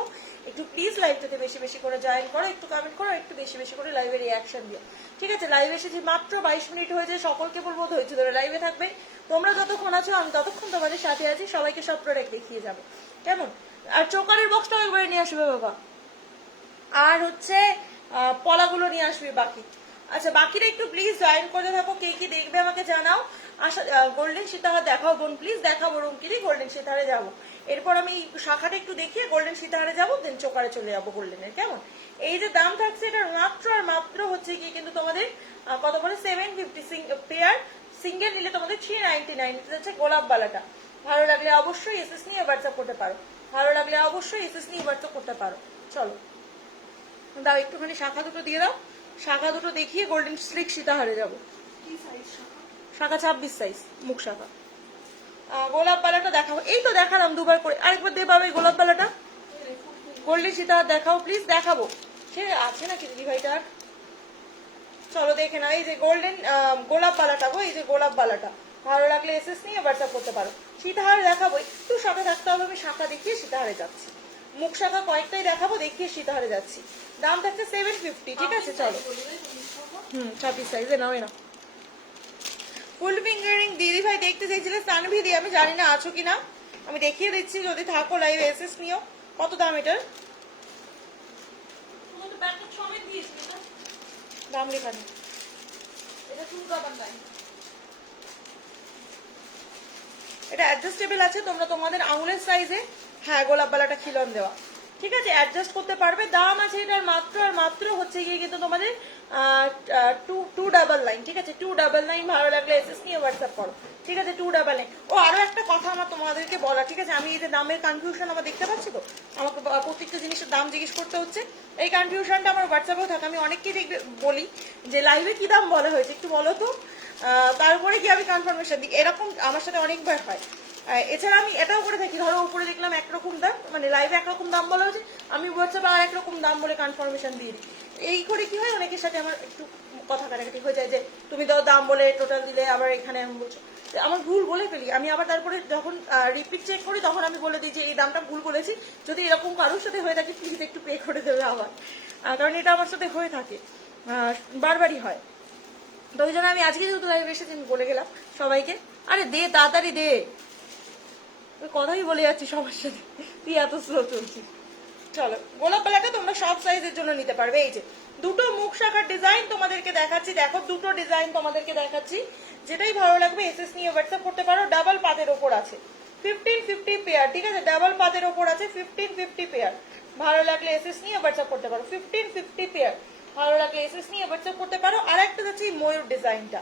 একটু প্লিজ লাইভটাতে বেশি বেশি করে জয়েন করো, একটু কমেন্ট করো, একটু বেশি বেশি করে লাইভে রিয়াকশন দিও, ঠিক আছে। লাইভে এসেছি মাত্র 22 মিনিট হয়েছে, সকলকে বলবো ধৈর্য ধরে লাইভে থাকবে। তোমরা যতক্ষণ আছো আমি ততক্ষণ তোমাদের সাথে আছি, সবাইকে সব প্রোডাক্ট দেখিয়ে যাবো কেমন। আর চোকারের বক্সটাও একবারে নিয়ে আসবে বাবা, আর হচ্ছে পলাগুলো নিয়ে আসবে বাকি। আচ্ছা বাকিরা একটু প্লিজ জয়েন করে থাকো, কে কি দেখবে আমাকে জানাও। আশা গোল্ডেন সীতাহার দেখাও বোন, প্লিজ দেখাবো রুমকিরি, গোল্ডেন সীতাহারে যাবো। এরপর আমি শাখাটা একটু দেখিয়ে গোল্ডেন সীতাহারে যাবো, দেন চোকারে চলে যাবো গোল্ডেনের কেমন। এই যে দাম থাকছে এটার মাত্র আর মাত্র হচ্ছে কি কিন্তু তোমাদের কত বলে 750 পেয়ার, সিঙ্গেল নিলে তোমাদের 399। এটা হচ্ছে গোলাপ বালাটা। ভালো লাগলে অবশ্যই এসএস নিয়ে হোয়াটসঅ্যাপ করতে পারো। ভালো লাগলে অবশ্যই এসএস নিয়ে হোয়াটসঅ্যাপ করতে পারো। চলো দাও একটুখানি শাখা দুটো দিয়ে দাও, শাখা দুটো দেখিয়ে গোল্ডেন স্লিক সীতাহারে যাবো। শাখা 26 সাইজ মুখ শাখা। গোলাপ বালাটা দেখাও, এই তো দেখালাম দুবার করে, আরেকবার দিয়ে পাবে গোলাপ বালাটা। গোল্ডেন সীতাহার দেখাও প্লিজ, দেখাবো সে আছে নাকি দিদি ভাইটার। চলো দেখে নাও, এই যে গোল্ডেন গোলাপ বালাটা গো, এই যে গোলাপ বালাটা। ভালো লাগলে এসএস নিয়ে হোয়াটসঅ্যাপ করতে পারো। সীতাহার দেখাবো, একটু সাথে থাকতে হবে, আমি শাখা দেখিয়ে সীতাহারে যাচ্ছি। মুখ শাখা কয়েকটাই দেখাবো, দেখিয়ে সীতাহারে যাচ্ছি। দাম থাকছে 750, ঠিক আছে চলো। 26 সাইজে নাও না। ফুল ফিঙ্গারিং দিদি ভাই দেখতে চাইছিলে সানভি দি, আমি জানি না আছো কিনা, আমি দেখিয়ে দিচ্ছি যদি থাকো লাইভ এসএস নিও। কত দাম এটার, দাম লেখা নেই। এটা অ্যাডজাস্টেবল আছে, তোমরা তোমাদের আঙুলের সাইজে হ্যাঁ গোলাপ বালাটা খিলন দেওয়া, ঠিক আছে অ্যাডজাস্ট করতে পারবে। দাম আছে এটার মাত্র আর মাত্র হচ্ছে গিয়ে কিন্তু তোমাদের 299, ঠিক আছে 299। ভালো লাগলে এসএস নিয়ে হোয়াটসঅ্যাপ করো, ঠিক আছে 299। ও আরো একটা কথা আমার তোমাদেরকে বলা, ঠিক আছে আমি এই যে দামের কনফিউশন আমার দেখতে পাচ্ছি তো, আমাকে প্রত্যেকটা জিনিসের দাম জিজ্ঞেস করতে হচ্ছে, এই কনফিউশনটা আমার হোয়াটসঅ্যাপেও থাকে। আমি অনেককেই দেখবে বলি যে লাইভে কি দাম বলা হয়েছে একটু বলো তো, তারপরে কি আমি কনফার্মেশন দিই, এরকম আমার সাথে অনেকবার হয়। এছাড়া আমি এটাও করে থাকি, ধরো উপরে দেখলাম একরকম দাম, মানে লাইভে একরকম দাম বলা হয়েছে, আমি হোয়াটসঅ্যাপে আর একরকম দাম বলে কনফার্মেশন দিয়ে দিই। এই করে কি হয় অনেকের সাথে আমার একটু কথা কাটাকাটি হয়ে যায় যে তুমি দাও দাম বলে টোটাল দিলে আবার এখানে আমি বলছো, আমার ভুল বলে ফেলি, আমি আবার তারপরে যখন রিপিট চেক করি তখন আমি বলে দিই যে এই দামটা ভুল বলেছি। যদি এরকম কারোর সাথে হয়ে থাকে প্লিজ একটু পে করে দেবে আবার, কারণ এটা আমার সাথে হয়ে থাকে, বারবারই হয়। তো ওই জন্য আমি আজকে যেহেতু লাইভে এসেছি আমি বলে গেলাম সবাইকে, আরে দে তাড়াতাড়ি দে, ওই কথাই বলে যাচ্ছি সবার সাথে, তুই এত স্লো চলছিস। চলো, গোলাপ পালাটা তোমরা সব সাইজের জন্য নিতে পারবে। এই যে দুটো মুখ শাখার ডিজাইন তোমাদেরকে দেখাচ্ছি, দেখো দুটো ডিজাইন তোমাদেরকে দেখাচ্ছি, যেটাই ভালো লাগবে এসএস নিয়ে হোয়াটসঅ্যাপ করতে পারো। ডাবল পাতের ওপর আছে 1550 পেয়ার, ঠিক আছে, ডাবল পাতের ওপর আছে 1550 পেয়ার। ভালো লাগলে এসএস নিয়ে হোয়াটসঅ্যাপ করতে পারো, 1550 পেয়ার। ভালো লাগলে এসএস নিয়ে হোয়াটসঅ্যাপ করতে পারো। আর একটা যাচ্ছে এই ময়ূর ডিজাইনটা,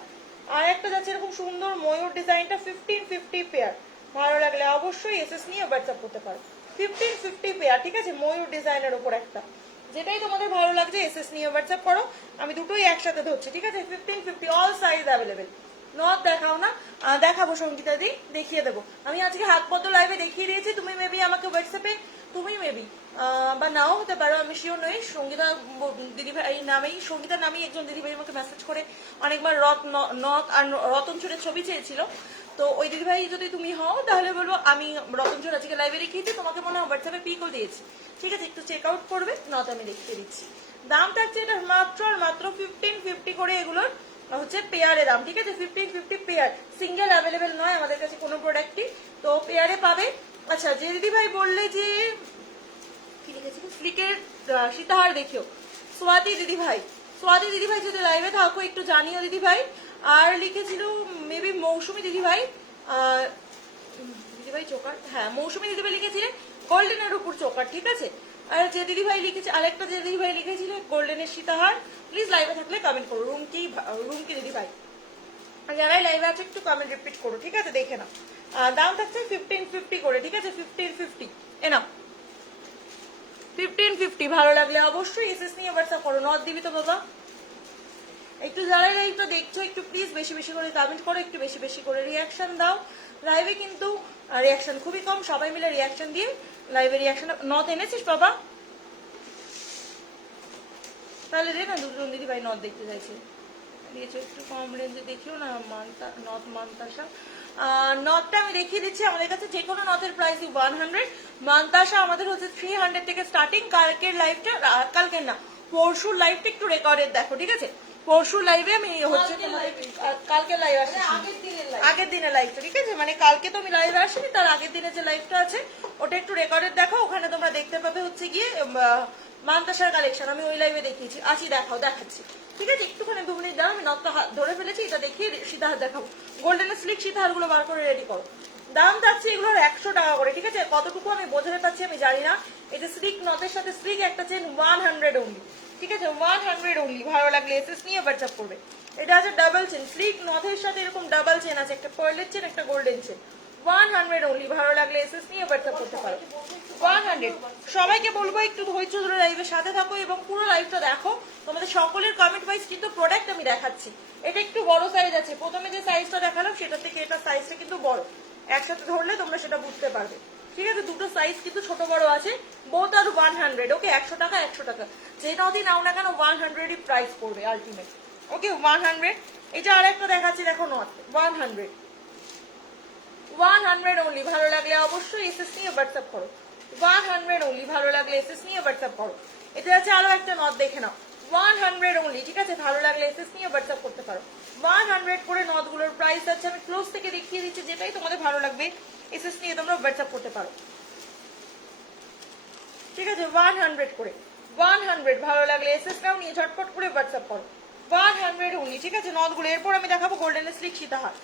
আর একটা যাচ্ছে এরকম সুন্দর ময়ূর ডিজাইনটা 1550 পেয়ার। ভালো লাগলে অবশ্যই এসএস নিয়ে হোয়াটসঅ্যাপ করতে পারো, 1550 পেয়ার, ঠিক আছে, ময়ূর ডিজাইনের উপর একটা। যেটাই তোমাদের ভালো লাগছে এসএস নিয়ে হোয়াটসঅ্যাপ করো, আমি দুটোই একসাথে ধরছি, ঠিক আছে, 1550 অল সাইজ অ্যাভেলেবেল। নট দেখাও না, দেখাবো সঙ্গীতা দি, দেখিয়ে দেবো। আমি আজকে হাত পদ্ম লাইভে দেখিয়ে দিয়েছি, তুমি মেবি আমাকে হোয়াটসঅ্যাপে, তুমি মেবি বা নাও হতে পারো, আমি শিওর নই, সঙ্গীতা দিদিভাই নামেই, সঙ্গীতার নামেই একজন দিদিভাই আমাকে মেসেজ করে অনেকবার নথ আর রতনচুরের ছবি চেয়েছিল। তো ওই দিদিভাই যদি তুমি হও তাহলে বলবো আমি রতনচুর আজকে লাইভে দেখিয়েছি, তোমাকে মনে হয় হোয়াটসঅ্যাপে পিকও দিয়েছি, ঠিক আছে, একটু চেক আউট করবে, নট আমি দেখিয়ে দিচ্ছি। দাম থাকছে এটা মাত্র আর মাত্র 1550 করে, এগুলোর হচ্ছে পেয়ারে দাম, ঠিক আছে, 1550 পেয়ার, সিঙ্গেল অ্যাভেলেবেল নয় আমাদের কাছে কোনো প্রোডাক্টই, তো পেয়ারে পাবে। আচ্ছা, যে দিদিভাই বললে যে কি লিখেছিল স্লিকের সীতাহার দেখিও, সোয়াতি দিদিভাই, সোয়াতি দিদিভাই যদি লাইভে থাকো একটু জানিও দিদিভাই। আর লিখেছিল মেবি মৌসুমী দিদিভাই, দিদিভাই চোকার, হ্যাঁ মৌসুমী দিদিভাই লিখেছিলেন গোল্ডেনের উপর চোকার, ঠিক আছে। আর যে দিদিভাই লিখেছে, আরেকটা যে দিদিভাই লিখেছিল গোল্ডেনের সীতাহার, প্লিজ লাইভে থাকলে কমেন্ট করো, রুমকি দিদিভাই, আর যারাই লাইভে আছে একটু কমেন্ট রিপিট করো, ঠিক আছে, দেখে নাও। দাম থাকছে 1550 করে, ঠিক আছে, 1550 এ নাও 1550। ভালো লাগলে অবশ্যই এসএস নিয়ে হোয়াটসঅ্যাপ করো, নট দিবি তো বাবা। একটু যারাই লাইভটা দেখছো একটু প্লিজ বেশি বেশি করে কমেন্ট করো, একটু বেশি বেশি করে রিয়াকশন দাও। লাইভে কিন্তু রিয়াকশন খুবই কম, সবাই মিলে রিয়াকশন দিয়ে লাইভে রিয়াকশন। নথ এনেছিস বাবা? তাহলে রে না, দুজন দিদি ভাই নথ দেখতে চাইছে, দিয়েছে একটু কম রেঞ্জে দেখিও না, নথ মান্তাসা। নথটা আমি দেখিয়ে দিচ্ছি, আমাদের কাছে যে কোনো নথের প্রাইস 100, মান্তাসা আমাদের হচ্ছে 300 থেকে স্টার্টিং। কালকের লাইভটা, কালকের না পরশুর লাইভটা একটু রেকর্ডেড দেখো, ঠিক আছে, পরশুর লাইভে আমি হচ্ছে কালকের লাইভ আসছি, আগের দিনের লাইভটা, ঠিক আছে, মানে কালকে তো আমি লাইভে আসিনি, তার আগের দিনের যে লাইভটা আছে ওটা একটু রেকর্ডেড দেখো, ওখানে তোমরা দেখতে পাবে হচ্ছে গিয়ে মান্তাসার কালেকশন, আমি ওই লাইভে দেখিয়েছি, আছি দেখাও, দেখাচ্ছি, ঠিক আছে, একটুখানি 2 মিনিট দাও, আমি নথটা ধরে ফেলেছি, এটা দেখিয়ে সীতাহার দেখাবো। গোল্ডেনের স্লিক সীতাহার গুলো বার করে রেডি করো। দাম যাচ্ছে এগুলোর 100 টাকা করে, ঠিক আছে, কতটুকু আমি বোঝাতে পারছি আমি জানি না। এটা স্লিক নথের সাথে স্লিক একটা চেন 100 অনলি, ঠিক আছে, 100 অনলি। ভালো লাগলে এসএস নিয়ে হোয়াটসঅ্যাপ করবে। এটা আছে ডাবল চেন, স্লিক নথের সাথে এরকম ডাবল চেন আছে, একটা পার্লের চেন একটা গোল্ডেন চেন, 100 অনলি। ভালো লাগলে এসএস নিয়ে হোয়াটসঅ্যাপ করতে পারো, 100। সবাইকে বলবো একটু ধৈর্য ধরে লাইভের সাথে থাকো এবং পুরো লাইভটা দেখো, তোমাদের সকলের কমেন্ট ওয়াইজ কিন্তু প্রোডাক্ট আমি দেখাচ্ছি। এটা একটু বড় সাইজ আছে, প্রথমে যে সাইজটা দেখালাম সেটা থেকে এটা সাইজটা কিন্তু বড়, একসাথে ধরলে তোমরা সেটা বুঝতে পারবে, ঠিক আছে, দুটো সাইজ কিন্তু ছোট বড় আছে, বোথ আর 100, ওকে, 100 টাকা 100 টাকা, যে নথই নাও না কেন 100ই প্রাইস পড়বে আলটিমেট, ওকে, 100। এটা আর একটা দেখাচ্ছি, দেখো নথ 100 অনলি। ভালো লাগলে অবশ্যই এসএস নিয়ে হোয়াটসঅ্যাপ করো, 100 অনলি। ভালো লাগলে এসএস নিয়ে হোয়াটসঅ্যাপ করো। এটা আছে আরো একটা নথ, দেখে নাও, 100 অনলি, ঠিক আছে, ভালো লাগলে এসএস নিয়ে হোয়াটসঅ্যাপ করতে পারো। 100 করে নথগুলোর প্রাইস আছে, আমি ক্লোজ থেকে দেখিয়ে দিচ্ছি, যেটাই তোমাদের ভালো লাগবে এসএস নিয়ে তোমরা হোয়াটসঅ্যাপ করতে পারো, ঠিক আছে, 100 করে, 100। ভালো লাগলে এসএস নাও, নিয়ে ঝটপট করে হোয়াটসঅ্যাপ করো, 100 অনলি, ঠিক আছে, নথগুলো। এরপর আমি দেখাবো গোল্ডেন স্লিক সীতাহার,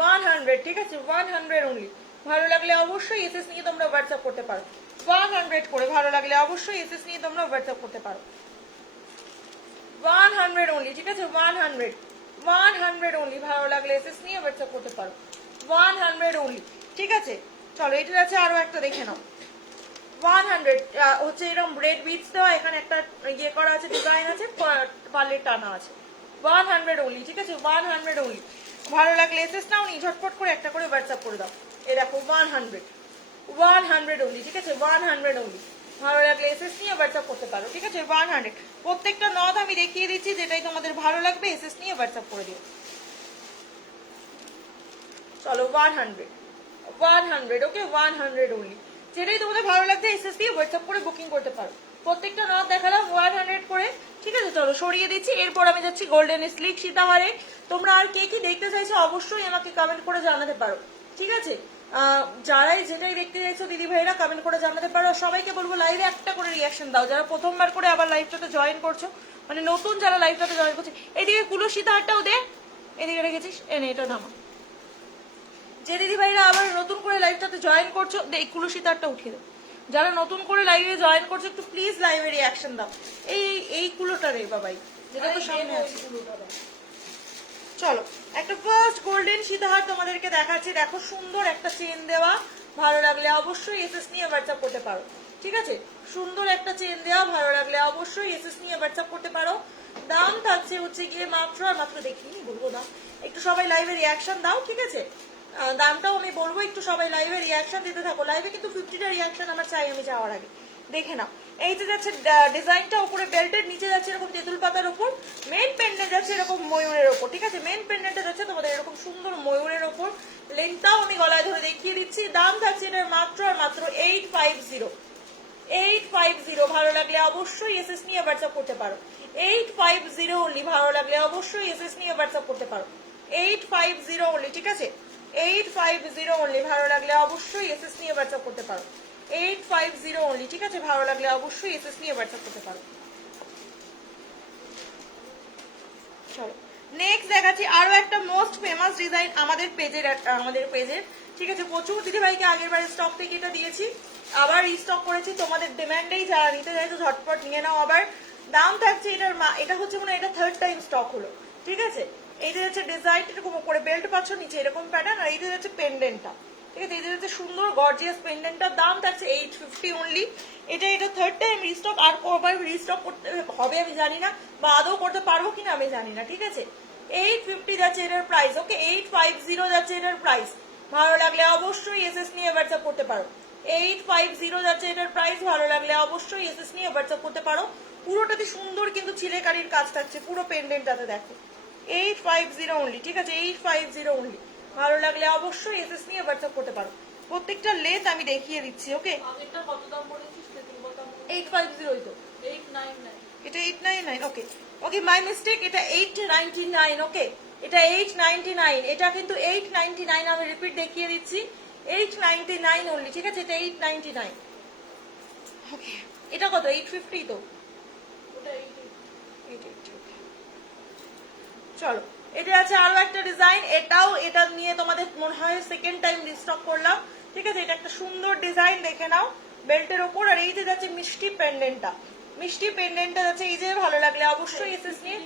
100, ঠিক আছে, 100 অনলি। ভালো লাগলে অবশ্যই এসএস নিয়ে তোমরা হোয়াটসঅ্যাপ করতে পারো, 100 করে। ভালো লাগলে অবশ্যই এসএস নিয়ে তোমরা হোয়াটসঅ্যাপ করতে পারো, 100 অনলি, ঠিক আছে, 100 অনলি। ভালো লাগলে এসএস নিয়ে হোয়াটসঅ্যাপ করতে পারো, 100 অনলি, ঠিক আছে। চলো, এটার আছে আরো একটা, দেখে নাও, 100 হচ্ছে এরকম রেড বিটস দেওয়া, এখানে একটা ইয়ে করা আছে, ডিজাইন আছে, পার্লের টানা আছে, 100 অনলি, ঠিক আছে, 100 অনলি। ভালো লাগলে এসএস নাও, নি ঝটপট করে একটা করে হোয়াটসঅ্যাপ করে দাও। এ দেখো 100 অনলি, ঠিক আছে, 100 অনলি। ভালো লাগলে এসএস নিয়ে হোয়াটসঅ্যাপ করতে পারো, ঠিক আছে, 100। প্রত্যেকটা নথ আমি দেখিয়ে দিচ্ছি, যেটাই তোমাদের ভালো লাগবে এসএস নিয়ে হোয়াটসঅ্যাপ করে দিও। চলো 100 ওকে 100 অনলি। যেটাই তোমাদের ভালো লাগছে এসএস দিয়ে হোয়াটসঅ্যাপ করে বুকিং করতে পারো। প্রত্যেকটা নথ দেখালাম 100 করে, ঠিক আছে। চলো সরিয়ে দিচ্ছি, এরপর আমি যাচ্ছি গোল্ডেন স্লিক সীতাহারে। তোমরা আর কে কি দেখতে চাইছো অবশ্যই আমাকে কমেন্ট করে জানাতে পারো, ঠিক আছে। যারাই যেটাই দেখতে চাইছো দিদি ভাইরা কমেন্ট করে জানাতে পারো। সবাইকে বলবো লাইভে একটা করে রিয়াকশন দাও, যারা প্রথমবার করে আবার লাইভটাতে জয়েন করছো, মানে নতুন যারা লাইভটাতে জয়েন করছে। এদিকে কুলো সীতাহারটাও দে, এদিকে রেখেছিস, এনে এটা নামা। যে দিদি ভাইরা আবার নতুন করে লাইভটাতে জয়েন করছো, এই কুলো সীতাহারটা উঠিয়ে দাও। যারা নতুন করে লাইভে জয়েন করছো একটু প্লিজ লাইভে রিয়াকশন দাও। এই কুলোটা রে বাবাই, যেটা তো সামনে আছে। চলো একটা ফার্স্ট গোল্ডেন সীতাহার তোমাদেরকে দেখাচ্ছি। দেখো সুন্দর একটা চেন দেওয়া, ভালো লাগলে অবশ্যই এসএস নিয়ে হোয়াটসঅ্যাপ করতে পারো, ঠিক আছে। সুন্দর একটা চেন দেওয়া, ভালো লাগলে অবশ্যই এসএস নিয়ে হোয়াটসঅ্যাপ করতে পারো। দাম থাকছে হচ্ছে গিয়ে মাত্র আর মাত্র, দেখিনি বলবো দাম, একটু সবাই লাইভে রিয়াকশন দাও, ঠিক আছে। দামটাও আমি বলবো, একটু সবাই লাইভে রিয়াকশন দিতে থাকো। লাইভে কিন্তু 50টা রিয়াকশন আমার চাই আমি যাওয়ার আগে, দেখে নাও। এই যে যাচ্ছে ডিজাইনটা উপরে বেল্টের নিচে যাচ্ছে এরকম তেঁতুল পাতার উপর, মেন পেন্ডেন্ট যাচ্ছে এরকম ময়ূরের ওপর, ঠিক আছে। মেন পেন্ডেন্টটা যাচ্ছে তোমাদের এরকম সুন্দর ময়ূরের ওপর, লেনটাও আমি গলায় ধরে দেখিয়ে দিচ্ছি। দাম থাকছে এটার মাত্র আর মাত্র 850। ভালো লাগলে অবশ্যই এসএস নিয়ে হোয়াটসঅ্যাপ করতে পারো। 850 অনলি, ভালো লাগলে অবশ্যই এসএস নিয়ে হোয়াটসঅ্যাপ করতে পারো। 850 অনলি, ঠিক আছে। 850 অনলি, ভালো লাগলে অবশ্যই এসএস নিয়ে হোয়াটসঅ্যাপ করতে পারো। 850 অনলি, ঠিক আছে। ভালো লাগলে অবশ্যই এসএস নিয়ে হোয়াটসঅ্যাপ করতে পারো। চলো নেক্সট দেখাচ্ছি আরো একটা মোস্ট ফেমাস ডিজাইন আমাদের পেজের, ঠিক আছে। প্রচুর দিদিভাইকে আগের বারে স্টক থেকে এটা দিয়েছি, আবার রিস্টক করেছি। তোমাদের ডিমান্ডেই যারা নিতে চাইছো ঝটপট নিয়ে নাও। আবার দাম থাকছে এটার এটা হচ্ছে মানে এটা থার্ড টাইম স্টক হলো, ঠিক আছে। এইটা হচ্ছে ডিজাইন, এরকম করে বেল্ট পাচ্ছ নিচে এরকম প্যাটার্ন, আর এইটা হচ্ছে পেন্ডেন্টটা, ঠিক আছে। এইটা হচ্ছে সুন্দর গর্জিয়াস পেন্ডেন্টটার দাম থাকছে 850 অনলি। এটা থার্ড টাইম রিস্টক, আর কবার রিস্টক করতে হবে আমি জানি না, বা আদৌ করতে পারবো কিনা আমি জানি না, ঠিক আছে। 850 যাচ্ছে এটার প্রাইস, ওকে 850 যাচ্ছে এটার প্রাইস। ভালো লাগলে অবশ্যই এসএস নিয়ে হোয়াটসঅ্যাপ করতে পারো। 850 যাচ্ছে এটার প্রাইস, ভালো লাগলে অবশ্যই এসএস নিয়ে হোয়াটসঅ্যাপ করতে পারো। পুরোটাতে সুন্দর কিন্তু ছিলেকারির কাজ থাকছে পুরো পেন্ডেন্টটাতে, দেখো 850 অনলি, ঠিক আছে। 850 অনলি, ভালো লাগলে অবশ্যই এসএস নিয়ে হোয়াটসঅ্যাপ করতে পারো। প্রত্যেকটা লেস আমি দেখিয়ে দিচ্ছি, ওকে। আগেরটা কত দাম বলেছিস? 850 তো, 899। এটা 899, ওকে ওকে মাই মিস্টেক, এটা 899, ওকে এটা 899, এটা কিন্তু 899, আমি রিপিট দেখিয়ে দিচ্ছি 899 অনলি, ঠিক আছে। এটা 899, ওকে। এটা কত? 850 তো, ওটা 880, ওকে। চলো এটা আছে আরো একটা ডিজাইন, এটা নিয়ে তোমাদের মনে হয় সেকেন্ড টাইম রিস্টক করলাম, ঠিক আছে। এটা একটা সুন্দর ডিজাইন, দেখে নাও বেল্টের ওপর। আর এই যে যাচ্ছে মিষ্টি পেন্ডেন্টটা যাচ্ছে এই যে, ভালো লাগলে অবশ্যই এসএস নিয়ে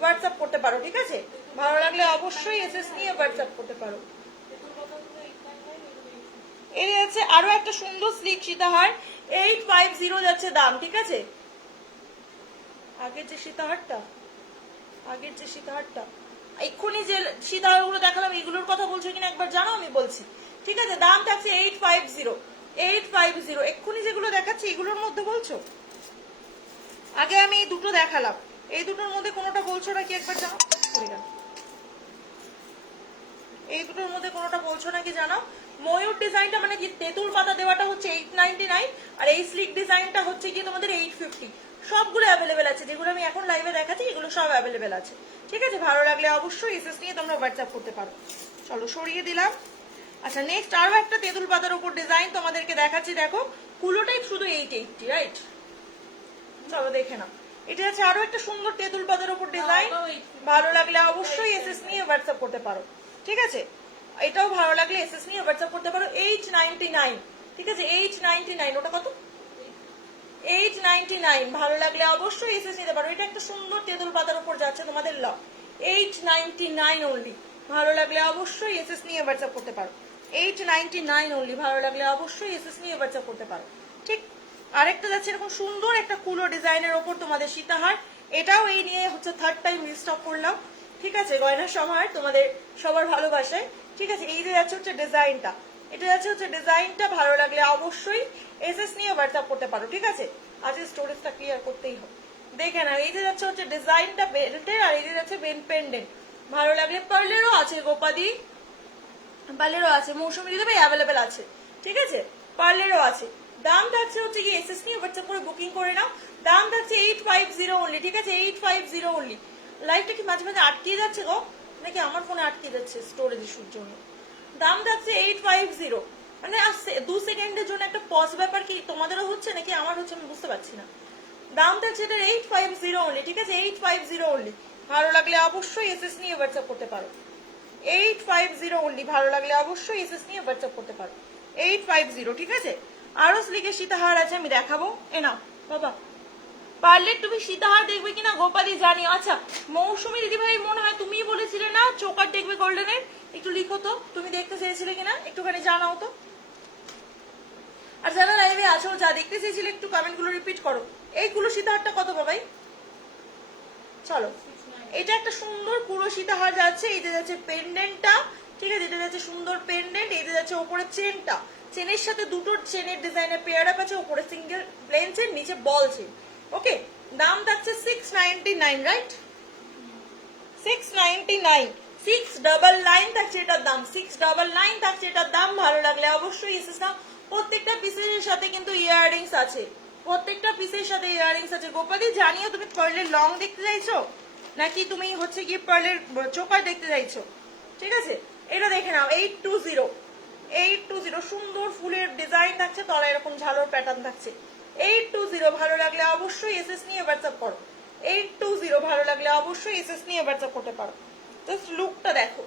হোয়াটসঅ্যাপ করতে পারো, ঠিক আছে। ভালো লাগলে অবশ্যই এসএস নিয়ে হোয়াটসঅ্যাপ করতে পারো। এই আছে আরো একটা সুন্দর স্লিক সীতাহার, 850 যাচ্ছে দাম, ঠিক আছে। আগের যে সীতাহারটা এক্ষুনি যে সীতাহার গুলো দেখালাম এগুলোর কথা বলছো কিনা একবার জানো, আমি বলছি, ঠিক আছে। দাম থাকছে 850। এক্ষুনি যেগুলো দেখাচ্ছি এগুলোর মধ্যে বলছো, আগে আমি এই দুটো দেখালাম, এই দুটোর মধ্যে কোনোটা বলছো নাকি একবার জানো, এই দুটোর মধ্যে কোনোটা বলছো নাকি জানাও। ময়ূর ডিজাইনটা মানে কি তেঁতুল পাতা দেওয়াটা হচ্ছে 899, আর এই স্লিক ডিজাইনটা হচ্ছে কি তোমাদের 850। সবগুলো অ্যাভেলেবেল আছে, যেগুলো আমি এখন লাইভে দেখাচ্ছি এগুলো সব অ্যাভেলেবেল আছে, ঠিক আছে। ভালো লাগলে অবশ্যই এসএস নিয়ে তোমরা হোয়াটসঅ্যাপ করতে পারো। চলো সরিয়ে দিলাম। আচ্ছা নেক্সট আরো একটা তেঁতুল পাতার উপর ডিজাইন তোমাদেরকে দেখাচ্ছি, দেখো কুলোটাই শুধু 880, রাইট। চলো দেখে নাও, এটা আছে আরো একটা সুন্দর তেঁতুল পাতার উপর ডিজাইন, ভালো লাগলে অবশ্যই এসএস নিয়ে হোয়াটসঅ্যাপ করতে পারো, ঠিক আছে। এটাও ভালো লাগলে এসএস নিয়ে হোয়াটসঅ্যাপ করতে পারো। 899, ঠিক আছে। 899, ওটা কত? 899, ভালো লাগলে অবশ্যই এসএস নিতে পারো। এটা একটা সুন্দর তেঁতুল পাতার উপর যাচ্ছে তোমাদের 899 অনলি, ভালো লাগলে অবশ্যই এসএস নিয়ে হোয়াটসঅ্যাপ করতে পারো। 899 অনলি, ভালো লাগলে অবশ্যই এসএস নিয়ে হোয়াটসঅ্যাপ করতে পারো, ঠিক। আরেকটা যাচ্ছে এরকম সুন্দর একটা কুলো ডিজাইনের ওপর তোমাদের সীতাহার, এটাও এই নিয়ে হচ্ছে থার্ড টাইম রিস্টক করলাম, ঠিক আছে। গয়নার সমাহার তোমাদের সবার ভালোবাসায়, ঠিক আছে। এই যে যাচ্ছে হচ্ছে ডিজাইনটা, এটা যাচ্ছে হচ্ছে ডিজাইনটা, ভালো লাগলে অবশ্যই এসএস নিয়ে হোয়াটসঅ্যাপ করতে পারো, ঠিক আছে। আজকে স্টোরেজটা ক্লিয়ার করতেই হবে, দেখে না। এই যে যাচ্ছে হচ্ছে ডিজাইনটা বেল্টের, আর এই যে যাচ্ছে পেন্ডেন্ট, ভালো লাগলে পার্লেরও আছে গোপাদি, পার্লেরও আছে, মৌসুমি দিদি ভাই অ্যাভেলেবেল আছে, ঠিক আছে, পার্লেরও আছে। দাম থাকছে হচ্ছে কি এসএস নিয়ে হোয়াটসঅ্যাপ করে বুকিং করে নাও। দাম থাকছে 850 অনলি, ঠিক আছে, 850 অনলি। লাইভটা কি মাঝে মাঝে আটকিয়ে যাচ্ছে গো, নাকি আমার ফোনে আটকে যাচ্ছে স্টোরেজ ইস্যুর জন্য? দাম থাকছে 850, মানে 2 সেকেন্ডের জন্য একটা পজ ব্যাপার কি তোমাদেরও হচ্ছে নাকি আমার হচ্ছে আমি বুঝতে পারছি না। দাম থাকছে এটা 850 অনলি, ঠিক আছে, 850 অনলি। ভালো লাগলে অবশ্যই এসএস নিয়ে হোয়াটসঅ্যাপ করতে পারো। 850 অনলি, ভালো লাগলে অবশ্যই এসএস নিয়ে হোয়াটসঅ্যাপ করতে পারো। 850, ঠিক আছে। আরো স্লিকের সীতাহার আছে, আমি দেখাবো। এ নাও বাবা, পারলে তুমি সীতাহার দেখবে কিনা গোপালি জানি। আচ্ছা মৌসুমী দিদি ভাই মনে হয় তুমিই বলেছিলে না চোকার দেখবে গোল্ডেনের, একটু লিখো তো তুমি দেখতে চেয়েছিলে কিনা, একটুখানি জানাও তো। আর যারা লাইভে আছো যা দেখতে চেয়েছিলে একটু কমেন্টগুলো রিপিট করো। এইগুলো সীতাহারটা কত বাবাই? চলো, এটা একটা সুন্দর পুরো সীতাহার যাচ্ছে, এই যে যাচ্ছে পেন্ডেন্টটা, ঠিক আছে, এটা যাচ্ছে সুন্দর পেন্ডেন্ট, এই যে যাচ্ছে উপরে চেনটা, চেনের সাথে দুটো চেনের ডিজাইনের পেয়ার আপ আছে, উপরে সিঙ্গেল প্লেন চেন, নিচে বল চেন। ওকে, দাম থাকছে 699, রাইট? 699, 699 থাকছে এটার দাম, 699 থাকছে এটার দাম। ভালো লাগলে অবশ্যই এসেস নাও। প্রত্যেকটা পিসের সাথে কিন্তু ইয়াররিংস আছে, প্রত্যেকটা পিসের সাথে ইয়াররিংস আছে। গোপালি জানিও তুমি পার্লের লং দেখতে চাইছো নাকি তুমি হচ্ছে কি পার্লের চোকার দেখতে চাইছো, ঠিক আছে। এটা দেখে নাও, 820, 820 সুন্দর ফুলের ডিজাইন থাকছে, তলায় এরকম ঝালোর প্যাটার্ন থাকছে। 820, ভালো লাগলে অবশ্যই এসএস নিয়ে হোয়াটসঅ্যাপ করো। 820, ভালো লাগলে অবশ্যই এসএস নিয়ে হোয়াটসঅ্যাপ করতে পারো। জাস্ট লুকটা দেখো,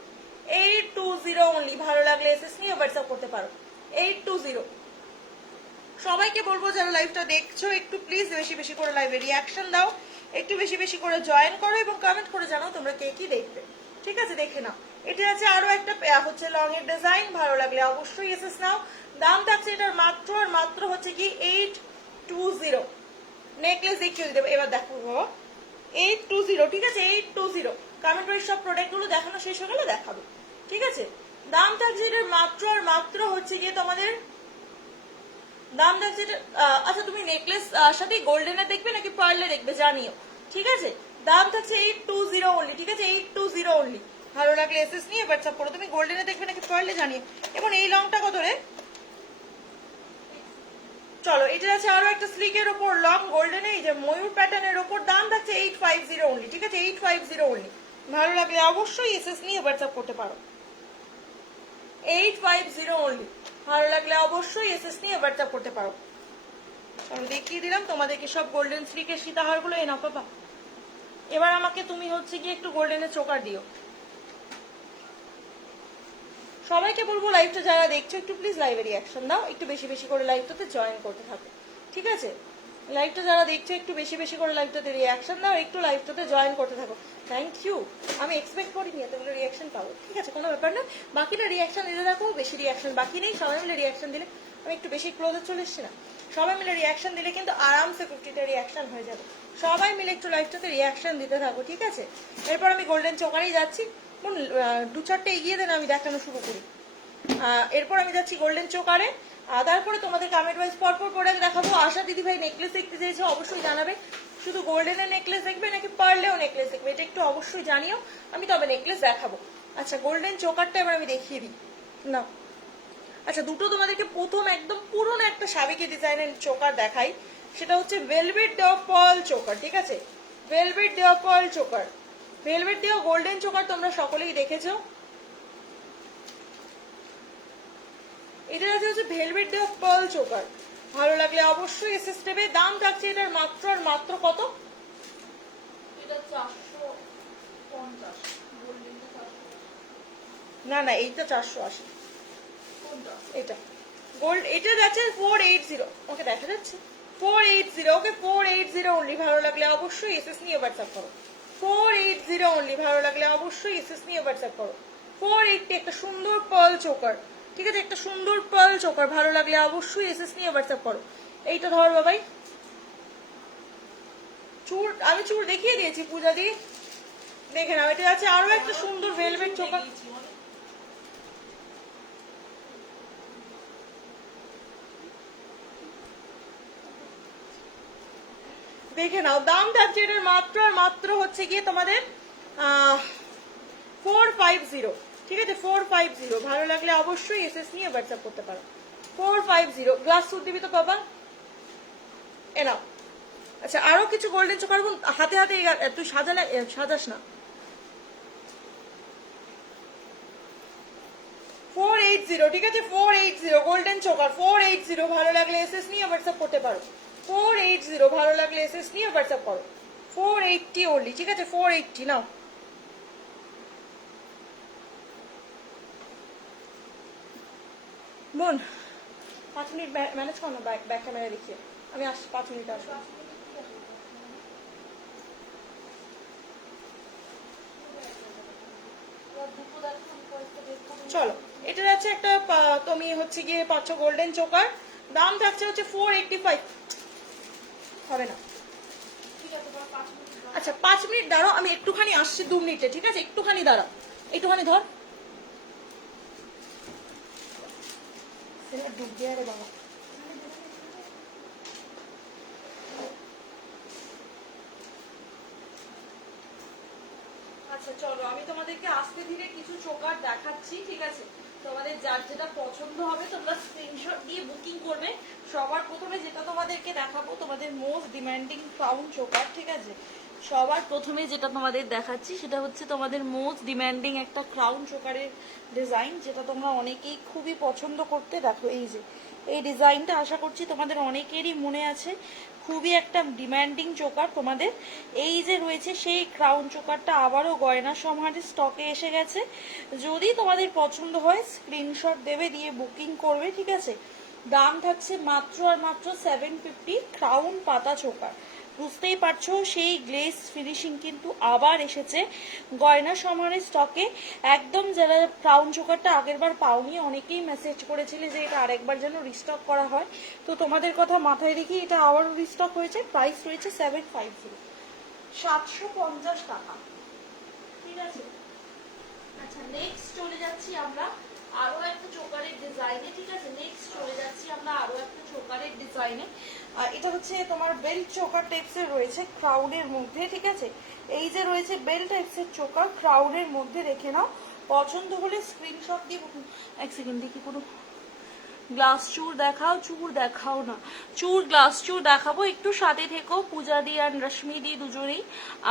820 অনলি, ভালো লাগলে এসএস নিয়ে হোয়াটসঅ্যাপ করতে পারো। 820। সবাইকে বলবো যারা লাইভটা দেখছো একটু প্লিজ বেশি বেশি করে লাইভে রিয়াকশন দাও, একটু বেশি বেশি করে জয়েন করো এবং কমেন্ট করে জানাও তোমরা কে কি দেখবে, ঠিক আছে। দেখে নাও, এটা আছে আরো একটা হচ্ছে লং এর ডিজাইন, ভালো লাগলে অবশ্যই এসএস নাও। দাম থাকছে এটার মাত্র আর মাত্র হচ্ছে কি 820। নেকলেস দেখিয়ে দিতে এবার দেখো বাবা, 820, ঠিক আছে, 820। কমেন্ট করে সব প্রোডাক্ট গুলো দেখানো শেষ হয়ে গেলে দেখাবো, ঠিক আছে। দাম থাকছে এটার মাত্র আর মাত্র হচ্ছে গিয়ে তোমাদের দাম থাকছে আচ্ছা তুমি নেকলেস সাথে গোল্ডেনে দেখবে নাকি পার্লে দেখবে জানিও, ঠিক আছে। দাম থাকছে 820 অনলি, ঠিক আছে, 820 অনলি। ভালো লাগলে এসএস নিয়ে হোয়াটসঅ্যাপ করো। তুমি গোল্ডেনে দেখবে নাকি পার্লে জানিও। এবং এই লংটা কত রে? চলো, এটা আছে আরো একটা স্লিকের উপর লং গোল্ডেনে, এই যে ময়ূর প্যাটার্নের উপর। দাম থাকছে 850 অনলি, ঠিক আছে, 850 অনলি। ভালো লাগলে অবশ্যই এসএস নিয়ে হোয়াটসঅ্যাপ করতে পারো। 850 অনলি, ভালো লাগলে অবশ্যই এসএস নিয়ে হোয়াটসঅ্যাপ করতে পারো। আমি দেখিয়ে দিলাম তোমাদেরকে সব গোল্ডেন স্লিকের সীতাহারগুলো। এ নাও বাবা, এবার আমাকে তুমি হচ্ছে গিয়ে একটু গোল্ডেনের চোকার দিও। সবাইকে বলবো লাইভটা যারা দেখছো একটু প্লিজ লাইভে রিয়াকশন দাও, একটু বেশি বেশি করে লাইভটাতে জয়েন করতে থাকো, ঠিক আছে। লাইভটা যারা দেখছো একটু বেশি বেশি করে লাইভটাতে রিয়াকশন দাও, একটু লাইভটাতে জয়েন করতে থাকো। থ্যাংক ইউ, আমি এক্সপেক্ট করিনি এতগুলো রিয়াকশন পাবো, ঠিক আছে, কোনো ব্যাপার না। বাকিরা রিয়াকশন দিতে থাকো, বেশি রিয়াকশন বাকি নেই, সবাই মিলে রিয়াকশন দিলে আমি একটু বেশি ক্লোজে চলে এসছি না, সবাই মিলে রিয়াকশন দিলে কিন্তু আরামসে 50টা রিয়াকশন হয়ে যাবে। সবাই মিলে একটু লাইভটাতে রিয়াকশন দিতে থাকো, ঠিক আছে। এরপর আমি গোল্ডেন চোকারেই যাচ্ছি, দু চারটে এগিয়ে দেন আমি দেখানো শুরু করি। এরপর আমি যাচ্ছি গোল্ডেন চোকারে, তারপরে তোমাদের কমেন্ট ওয়াইজ পরপর প্রোডাক্ট দেখাবো। আশা দিদি ভাই নেকলেস দেখতে চেয়েছো, অবশ্যই জানাবে। শুধু গোল্ডেনের নেকলেস দেখবে নাকি পার্লেও নেকলেস দেখবে এটা একটু অবশ্যই জানিও, আমি তবে নেকলেস দেখাবো। আচ্ছা গোল্ডেন চোকারটা এবার আমি দেখিয়ে দিই না। আচ্ছা দুটো তোমাদেরকে প্রথম একদম পুরনো একটা সাবেকি ডিজাইনের চোকার দেখাই, সেটা হচ্ছে ভেলভেট দেওয়া পার্ল চোকার, ঠিক আছে, ভেলভেট দেওয়া পার্ল চোকার। ভেলভেট দেওয়া গোল্ডেন চোকার তোমরা সকলেই দেখেছো। এটা হচ্ছে ভেলভেট দেওয়া পার্ল চোকার, ভালো লাগলে অবশ্যই এসএস নেবে। দাম থাকছে এটার মাত্র আর মাত্র কত? এটা 450 গোল্ডেনটা 450। না না, এইটা 480, কোনটা? এটা গোল্ড, এটা যাচ্ছে 480, ওকে দেখা যাচ্ছে 480, ওকে 480 অনলি। ভালো লাগলে অবশ্যই এসএস নিয়ে হোয়াটসঅ্যাপ করো। 480 অনলি, ভালো লাগলে অবশ্যই এসএস নিয়ে হোয়াটসঅ্যাপ করো। 480, একটা সুন্দর পার্ল চোকার, ঠিক আছে, একটা সুন্দর পার্ল চোকার, ভালো লাগলে অবশ্যই এসএস নিয়ে হোয়াটসঅ্যাপ করো। এইটা ধর বাবাই, চুর আমি চুর দেখিয়ে দিয়েছি পূজা দি, দেখে নাও। এটা আছে আরো একটা সুন্দর ভেলভেট চোকার, দেখে নাও। দাম থাকছে এটার মাত্র আর মাত্র হচ্ছে গিয়ে তোমাদের 450, ঠিক আছে 450, ভালো লাগলে অবশ্যই এসএস নিয়ে হোয়াটসঅ্যাপ করতে পারো। 450 গ্লাস সুট দিবি তো বাবা, এ নাও। আচ্ছা আরো কিছু গোল্ডেন চোকার হাতে হাতে তুই সাজালে সাজাস না। 480, ঠিক আছে 480 গোল্ডেন চোকার 480, ভালো লাগলে এসএস নিয়ে হোয়াটসঅ্যাপ করতে পারো। 480, ভালো লাগলে এসএস নিয়ে হোয়াটসঅ্যাপ করো। 480 ওনলি, ঠিক আছে 480 নাও। বোন 5 মিনিট ম্যানেজ করো না, ব্যাক ক্যামেরা দেখিয়ে আমি 5 মিনিট আসবো। চলো এটার আছে একটা তুমি হচ্ছে গিয়ে পাচ্ছ গোল্ডেন চোকার, দাম থাকছে হচ্ছে 485, হবে না। আচ্ছা 5 মিনিট দাঁড়াও, আমি একটুখানি আসছি 2 মিনিটে, ঠিক আছে একটুখানি দাঁড়াও, একটুখানি ধর ডুব দিয়ে রে বাবা। আচ্ছা চলো আমি তোমাদেরকে আস্তে ধীরে কিছু চোকার দেখাচ্ছি, ঠিক আছে তোমাদের যার যেটা পছন্দ হবে তোমরা স্ক্রিনশট দিয়ে বুকিং করবে। সবার প্রথমে যেটা তোমাদেরকে দেখাবো তোমাদের মোস্ট ডিমান্ডিং ক্রাউন চোকার, ঠিক আছে সবার প্রথমে যেটা তোমাদের দেখাচ্ছি সেটা হচ্ছে তোমাদের মোস্ট ডিমান্ডিং একটা ক্রাউন চোকারের ডিজাইন, যেটা তোমরা অনেকেই খুবই পছন্দ করতে। দেখো এই যে এই ডিজাইনটা আশা করছি তোমাদের অনেকেরই মনে আছে, খুবই একটা ডিমান্ডিং চোকার তোমাদের। এই যে রয়েছে সেই ক্রাউন চোকারটা আবারও গয়না সমাহারে স্টকে এসে গেছে। যদি তোমাদের পছন্দ হয় স্ক্রিনশট দেবে, দিয়ে বুকিং করবে, ঠিক আছে দাম থাকছে মাত্র আর মাত্র 750 ক্রাউন পাতা চোকার। বুঝতেই পারছো সেই গ্লেজ ফিনিশিং কিন্তু আবার এসেছে গয়না সমাহারের স্টকে। একদম যারা ক্রাউন চোকারটা আগেরবার পাওনি অনেকেই মেসেজ করেছিলে যে এটা আরেকবার যেন রিস্টক করা হয়, তো তোমাদের কথা মাথায় রেখে এটা আবারও রিস্টক হয়েছে। প্রাইস রয়েছে 750, 750 টাকা, ঠিক আছে। আচ্ছা নেক্সট চলে যাচ্ছি আমরা আরো একটা চোকারের ডিজাইনে, ঠিক আছে নেক্সট চলে যাচ্ছি আমরা আরো একটা চোকারের ডিজাইনে। এটা হচ্ছে তোমার বেল্ট চোকার টাইপসের রয়েছে ক্রাউনের মধ্যে, ঠিক আছে এই যে রয়েছে বেল্ট টাইপসের চোকার ক্রাউনের মধ্যে, রেখে নাও পছন্দ হলে স্ক্রিনশট দিয়ে। এক সেকেন্ড দেখি কোনো গ্লাস চুর দেখাও, চুর দেখাও না, গ্লাস চুর দেখাবো, একটু সাথে থেকো। পূজা দি আর রশ্মি দি দুজনেই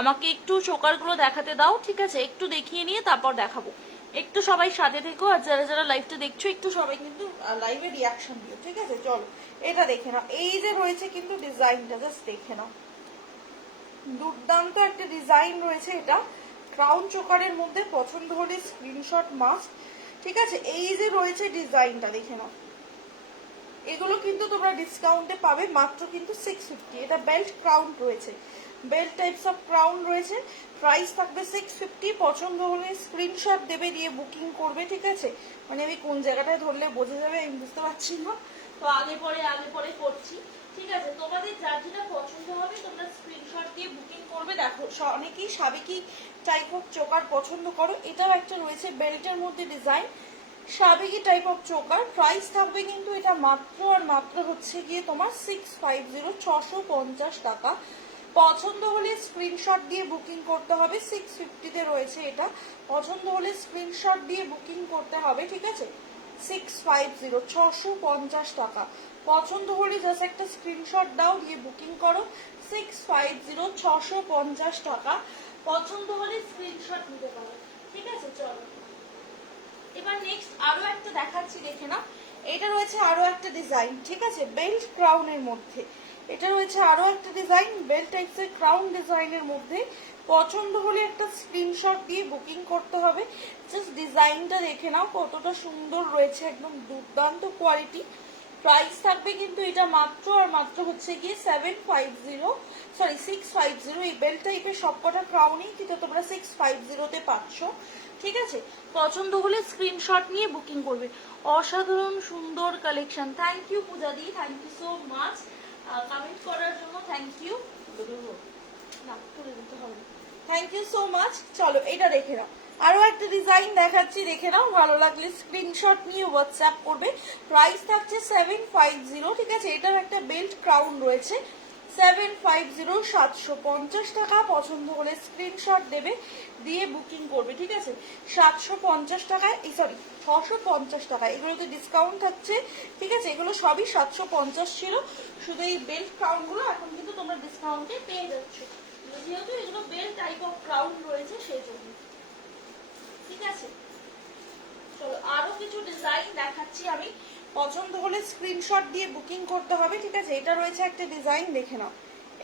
আমাকে একটু চোকারগুলো দেখাতে দাও, ঠিক আছে একটু দেখিয়ে নিয়ে তারপর দেখাবো। একটু সবাই সাথে থেকো, আর যারা যারা লাইভটা দেখছো একটু সবাই কিন্তু লাইভে রিয়াকশন দিও, ঠিক আছে চলো এটা দেখে নাও। এই যে রয়েছে কিন্তু ডিজাইনটা জাস্ট দেখে নাও, দুর্দান্ত একটা ডিজাইন রয়েছে এটা ক্রাউন চোকারের মধ্যে। পছন্দ হলে স্ক্রিনশট মাস্ট, ঠিক আছে এই যে রয়েছে ডিজাইনটা দেখে নাও। এগুলো কিন্তু তোমরা ডিসকাউন্টে পাবে মাত্র কিন্তু 650। এটা বেল্ট ক্রাউন রয়েছে, বেল্ট টাইপস অফ ক্রাউন রয়েছে, প্রাইস থাকবে 650। পছন্দ হলে স্ক্রিনশট দেবে, দিয়ে বুকিং করবে, ঠিক আছে মানে আমি কোন জায়গাটায় ধরলে বোঝা যাবে আমি বুঝতে পারছি না, তো আগে পরে করছি, ঠিক আছে তোমাদের যার যেটা পছন্দ হবে তোমরা স্ক্রিনশট দিয়ে বুকিং করবে। দেখো অনেকেই সাবেকি টাইপ অফ চোকার পছন্দ করো, এটাও একটা রয়েছে বেল্টের মধ্যে ডিজাইন, সাবেকি টাইপ অফ চোকার। প্রাইস থাকবে কিন্তু এটা মাত্র আর মাত্র হচ্ছে গিয়ে তোমার 650, 650 টাকা। পছন্দ হলে স্ক্রিনশট দিয়ে বুকিং করতে হবে। 650-তে রয়েছে এটা, পছন্দ হলে স্ক্রিনশট দিয়ে বুকিং করতে হবে, ঠিক আছে 650, 650 টাকা। পছন্দ হলে জাস্ট একটা স্ক্রিনশট দাও, দিয়ে বুকিং করো। 650, 650 টাকা। পছন্দ হলে স্ক্রিনশট নিতে পারো, ঠিক আছে চলো এবার নেক্সট আরো একটা দেখাচ্ছি, দেখে না এটা রয়েছে আরো একটা ডিজাইন, ঠিক আছে বেল্ট ক্রাউনের মধ্যে। এটা রয়েছে আরো একটা ডিজাইন বেল্ট টাইপসের ক্রাউন ডিজাইনের মধ্যে। পছন্দ হলে একটা স্ক্রিনশট দিয়ে বুকিং করতে হবে। জাস্ট ডিজাইনটা দেখে নাও কতটা সুন্দর রয়েছে, একদম দুর্দান্ত কোয়ালিটি। প্রাইস থাকবে কিন্তু এটা মাত্র আর মাত্র হচ্ছে গিয়ে 650। এই বেল্ট টাইপের সবকটা ক্রাউনই কিন্তু তোমরা 650-তে পাচ্ছ, ঠিক আছে পছন্দ হলে স্ক্রিনশট নিয়ে বুকিং করবে। অসাধারণ সুন্দর কালেকশন। থ্যাংক ইউ পূজা দি, thank you so much comment করার জন্য, থ্যাংক ইউ না তুলে দিতে হবে, থ্যাংক ইউ সো মাচ। চলো এটা দেখে নাও আরো একটা ডিজাইন দেখাচ্ছি, দেখে নাও ভালো লাগলে স্ক্রিনশট নিয়ে হোয়াটসঅ্যাপ করবে। প্রাইস থাকছে 750, ঠিক আছে এটার একটা বেল্ট ক্রাউন রয়েছে। 750 750 টাকা। পছন্দ হলে স্ক্রিনশট দেবে, দিয়ে বুকিং করবে, ঠিক আছে। 750 টাকায়, সরি 650 টাকা, এগুলোতে ডিসকাউন্ট থাকছে, ঠিক আছে। এগুলো সবই 750 ছিল, শুধু এই বেল্ট ক্রাউন গুলো এখন কিন্তু তোমরা ডিসকাউন্টে পেয়ে যাচ্ছ, যেহেতু এগুলো বেল্ট টাইপ অফ ক্রাউন রয়েছে সেই জন্য, ঠিক আছে। চলো আরো কিছু ডিজাইন দেখাচ্ছি আমি, পছন্দ হলে স্ক্রিনশট দিয়ে বুকিং করতে হবে, ঠিক আছে। এটা রয়েছে একটা ডিজাইন, দেখে নাও।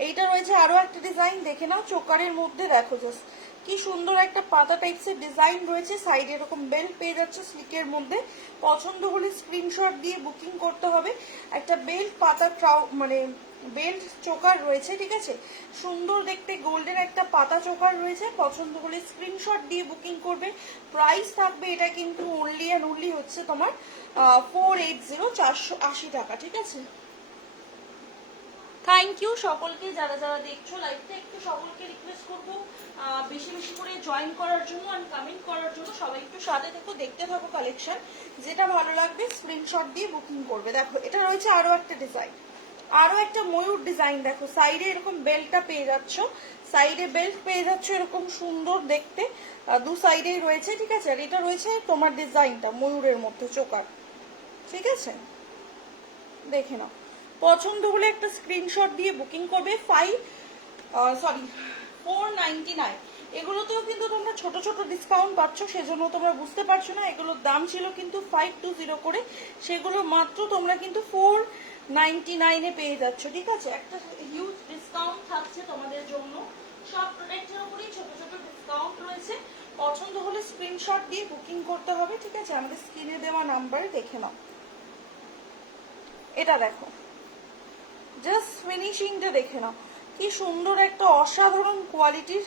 এইটা রয়েছে আরো একটা ডিজাইন, দেখে নাও। চোকারের মধ্যে দেখো জাস্ট কি সুন্দর একটা পাতা টাইপসের ডিজাইন রয়েছে, সাইডে এরকম বেল্ট পেয়ে যাচ্ছে স্লিকের মধ্যে। পছন্দ হলে স্ক্রিনশট দিয়ে বুকিং করতে হবে। একটা বেল্ট পাতা মানে বেল্ট চোকার রয়েছে, ঠিক আছে। সুন্দর দেখতে গোল্ডেন একটা পাতা চোকার রয়েছে। পছন্দ হলে স্ক্রিনশট দিয়ে বুকিং করবে। প্রাইস থাকবে এটা কিন্তু অনলি অ্যান্ড অনলি হচ্ছে তোমার 480 480 টাকা, ঠিক আছে। থ্যাংক ইউ সকলকে যারা যারা দেখছো লাইভটা, একটু সকলকে রিকোয়েস্ট করবো বেশি বেশি করে জয়েন করার জন্য আর কমেন্ট করার জন্য। সবাই একটু সাথে থেকো, দেখতে থাকো কালেকশন, যেটা ভালো লাগবে স্ক্রিনশট দিয়ে বুকিং করবে। দেখো এটা রয়েছে আরো একটা ডিজাইন, আরো একটা ময়ূর ডিজাইন। দেখো সাইডে এরকম বেল্টটা পেয়ে যাচ্ছ, সাইডে বেল্ট পেয়ে যাচ্ছ এরকম সুন্দর দেখতে, দু সাইডেই রয়েছে, ঠিক আছে। আর এটা রয়েছে তোমার ডিজাইনটা ময়ূরের মধ্যে চোকার, ঠিক আছে। দেখে নাও, পছন্দ হলে একটা স্ক্রিনশট দিয়ে বুকিং করবে। 499। এগুলোতেও কিন্তু তোমরা ছোট ছোট ডিসকাউন্ট পাচ্ছ, সেজন্য তোমরা বুঝতে পারছো না। এগুলোর দাম ছিল কিন্তু 520 করে, সেগুলো মাত্র তোমরা কিন্তু 499 পেয়ে যাচ্ছ, ঠিক আছে। একটা হিউজ ডিসকাউন্ট থাকছে তোমাদের জন্য, সব প্রোডাক্টের উপরেই ছোট ছোট ডিসকাউন্ট রয়েছে। পছন্দ হলে স্ক্রিনশট দিয়ে বুকিং করতে হবে, ঠিক আছে। আমাদের স্ক্রিনে দেওয়া নাম্বারে দেখে নাও। এটা দেখো জাস্ট ফিনিশিংটা দেখে নাও, কি সুন্দর একটা অসাধারণ কোয়ালিটির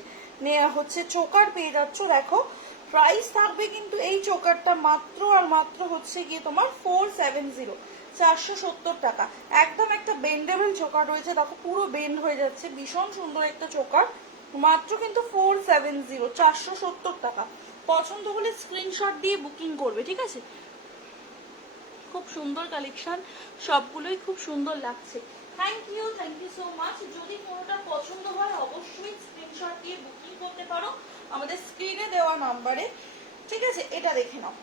হচ্ছে চোকার পেয়ে যাচ্ছ। দেখো প্রাইস থাকবে কিন্তু এই চোকারটা মাত্র আর মাত্র হচ্ছে গিয়ে তোমার 470 470 টাকা। একদম একটা বেন্ডেবল চোকার রয়েছে, দেখো পুরো বেন্ড হয়ে যাচ্ছে, ভীষণ সুন্দর একটা চোকার, মাত্র কিন্তু 470 470 টাকা। পছন্দ হলে স্ক্রিনশট দিয়ে বুকিং করবে, ঠিক আছে। খুব সুন্দর কালেকশন, সবগুলোই খুব সুন্দর লাগছে। Thank you so much. যদি কোনোটা পছন্দ হয় অবশ্যই স্ক্রিনশট দিয়ে বুকিং করতে পারো আমাদের স্ক্রিনে দেওয়া নাম্বারে, ঠিক আছে। এটা দেখে নাও,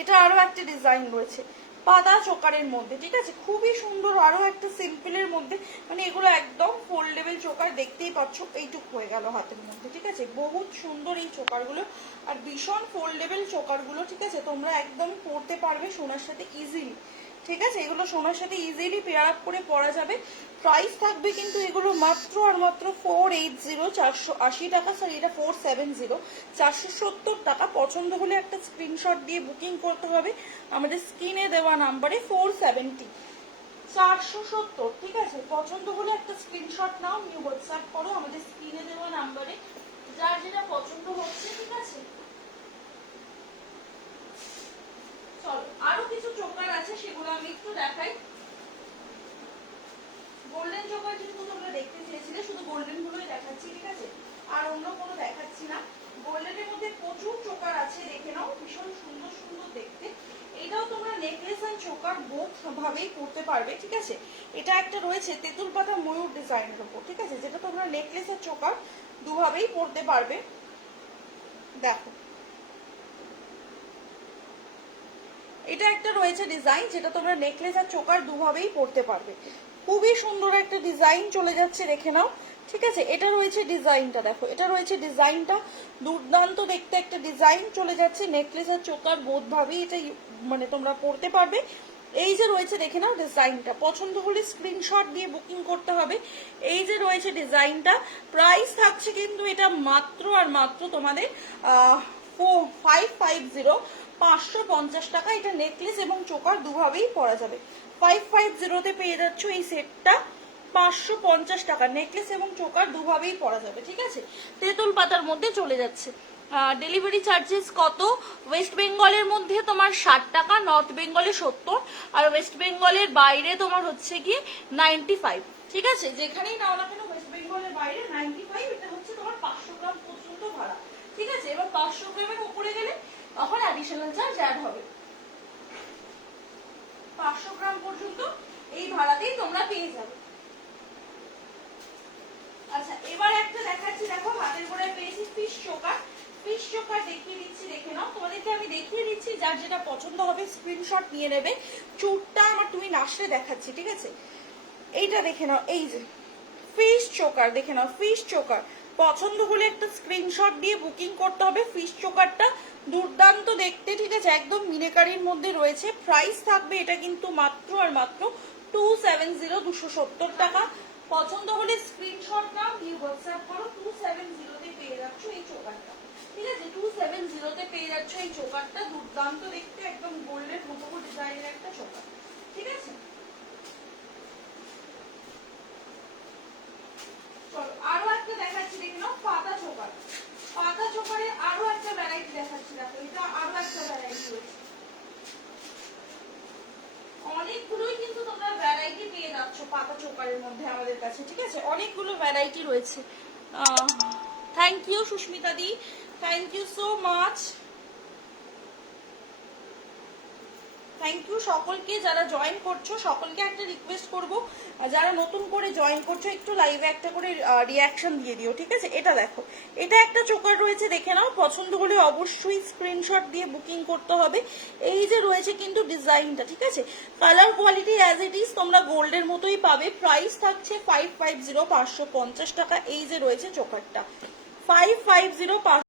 এটা আরো একটা ডিজাইন রয়েছে পাতা চোকারের মধ্যে, ঠিক আছে। খুবই সুন্দর, আরো একটা সিম্পলের মধ্যে, মানে এগুলো একদম ফোল্ডেবল চোকার, দেখতেই পাচ্ছ এইটুক হয়ে গেল হাতের মধ্যে, ঠিক আছে। বহুত সুন্দর এই চোকারগুলো, আর ভীষণ ফোল্ডেবল চোকারগুলো, ঠিক আছে। তোমরা একদম পরতে পারবে সোনার সাথে ইজিলি, ঠিক আছে। এগুলো সোনার সাথে ইজিলি পেয়ার আপ করে পরা যাবে। প্রাইস থাকবে কিন্তু এগুলো মাত্র আর মাত্র 480 480 টাকা, সরি এটা 470 470 টাকা। পছন্দ হলে একটা স্ক্রিনশট দিয়ে বুকিং করতে হবে আমাদের স্ক্রিনে দেওয়া নাম্বারে 470 470, ঠিক আছে। পছন্দ হলে একটা স্ক্রিনশট নাও, নিউ হোয়াটসঅ্যাপ করো আমাদের স্ক্রিনে দেওয়া নাম্বারে, যার যেটা পছন্দ হচ্ছে, ঠিক আছে। চলো আরো কিছু চোকার আছে, সেগুলো আমি একটু দেখাই। গোল্ডেন চোকার কিন্তু তোমরা দেখতে চেয়েছিলে, শুধু গোল্ডেন গুলোই দেখাচ্ছি, ঠিক আছে। আর অন্য কোনো দেখাচ্ছি না। গোল্ডেনের মধ্যে প্রচুর চোকার আছে, দেখে নাও, ভীষণ সুন্দর সুন্দর দেখতে। এটাও তোমরা নেকলেস এন্ড চোকার বোথ ভাবেই পরতে পারবে, ঠিক আছে। এটা একটা রয়েছে তেঁতুল পাতা ময়ূর ডিজাইনের উপর, ঠিক আছে, যেটা তোমরা নেকলেস আর চোকার দুভাবেই পরতে পারবে। দেখো এটা একটা রয়েছে ডিজাইন, যেটা তোমরা নেকলেস আর চোকার দুভাবেই পরতে পারবে। খুবই সুন্দর একটা ডিজাইন চলে যাচ্ছে, দেখে নাও, ঠিক আছে। এটা রয়েছে ডিজাইনটা, দেখো এটা রয়েছে ডিজাইনটা, দুর্দান্ত দেখতে একটা ডিজাইন চলে যাচ্ছে। নেকলেস আর চোকার বোধ ভাবেই এটা মানে তোমরা পরতে পারবে। এই যে রয়েছে দেখে নাও ডিজাইনটা, পছন্দ হলে স্ক্রিনশট দিয়ে বুকিং করতে হবে। এই যে রয়েছে ডিজাইনটা, প্রাইস থাকছে কিন্তু এটা মাত্র আর মাত্র তোমাদের 550 550 টাকা। এটা নেকলেস এবং চোকার দুভাবেই পরা যাবে। 550 পেয়ে যাচ্ছ এই সেটটা 550 টাকা, নেকলেস এবং চোকার দুভাবেই পরা যাবে, ঠিক আছে। তেঁতুল পাতার মধ্যে চলে যাচ্ছে। ডেলিভারি চার্জেস কত? ওয়েস্ট বেঙ্গলের মধ্যে তোমার 60 টাকা, নর্থ বেঙ্গলে 70, আর ওয়েস্ট বেঙ্গলের বাইরে তোমার হচ্ছে কি 95, ঠিক আছে। যেখানেই নাও না কেন ওয়েস্ট বেঙ্গলের বাইরে 95, এটা হচ্ছে তোমার 500 গ্রাম পর্যন্ত ভাড়া, ঠিক আছে। এবার 500 গ্রামের উপরে গেলে তখন অ্যাডিশনাল চার্জ অ্যাড হবে। 500 গ্রাম পর্যন্ত এই ভাড়াতেই তোমরা পেয়ে যাবে। আচ্ছা এবার একটা দেখাচ্ছি, দেখো হাতের গোড়ায় পেয়েছি ফিশ চোকার। ফিশ চোকার দেখিয়ে দিচ্ছি, দেখে নাও। তোমাদেরকে আমি দেখিয়ে দিচ্ছি, যার যেটা পছন্দ হবে স্ক্রিনশট নিয়ে নেবে। চুরটা আমার তুমি লাস্টে দেখাচ্ছি, ঠিক আছে? এইটা দেখে নাও, এই যে ফিশ চোকার দেখে নাও, ফিশ চোকার পছন্দ হলে একটা স্ক্রিনশট দিয়ে বুকিং করতে হবে। ফিশ চোকারটা দুর্দান্ত দেখতে, ঠিক আছে? একদম মিনেকারির মধ্যে রয়েছে। প্রাইস থাকবে এটা কিন্তু মাত্র আর মাত্র 270, 270 টাকা। পছন্দ হলে স্ক্রিনশট নাও, দিয়ে হোয়াটসঅ্যাপ করো। 270 তে পেয়ে যাচ্ছ এই চোকারটা, ঠিক আছে? 270 তে পেয়ে যাচ্ছ এই চোকারটা। দুর্দান্ত দেখতে, একদম গোল্ডের মতো ডিজাইনের একটা চোকার, ঠিক আছে? চলো আরো একটা দেখাচ্ছি, দেখে নাও পাতা চোকার। পাতা চোকারের আরো একটা ভ্যারাইটি দেখাচ্ছি, দেখো এটা আরো একটা ভ্যারাইটি রয়েছে। অনেকগুলোই কিন্তু তোমরা ভ্যারাইটি পেয়ে যাচ্ছ পাতা চোকারের মধ্যে আমাদের কাছে, ঠিক আছে? অনেকগুলো ভ্যারাইটি রয়েছে। থ্যাংক ইউ সুস্মিতা দি, thank you so much. Thank you সকলকে যারা জয়েন করছো, সকলকে একটা রিকোয়েস্ট করবো, যারা নতুন করে জয়েন করছো একটু লাইভে একটা করে রিয়াকশন দিয়ে দিও, ঠিক আছে? এটা দেখো, এটা একটা চোকার রয়েছে, দেখে নাও। পছন্দ হলে অবশ্যই স্ক্রিনশট দিয়ে বুকিং করতে হবে। এই যে রয়েছে কিন্তু ডিজাইনটা, ঠিক আছে? Colour quality as it is তোমরা গোল্ডের মতোই পাবে। প্রাইস থাকছে 550, 550 টাকা। এই যে রয়েছে চোকারটা 550,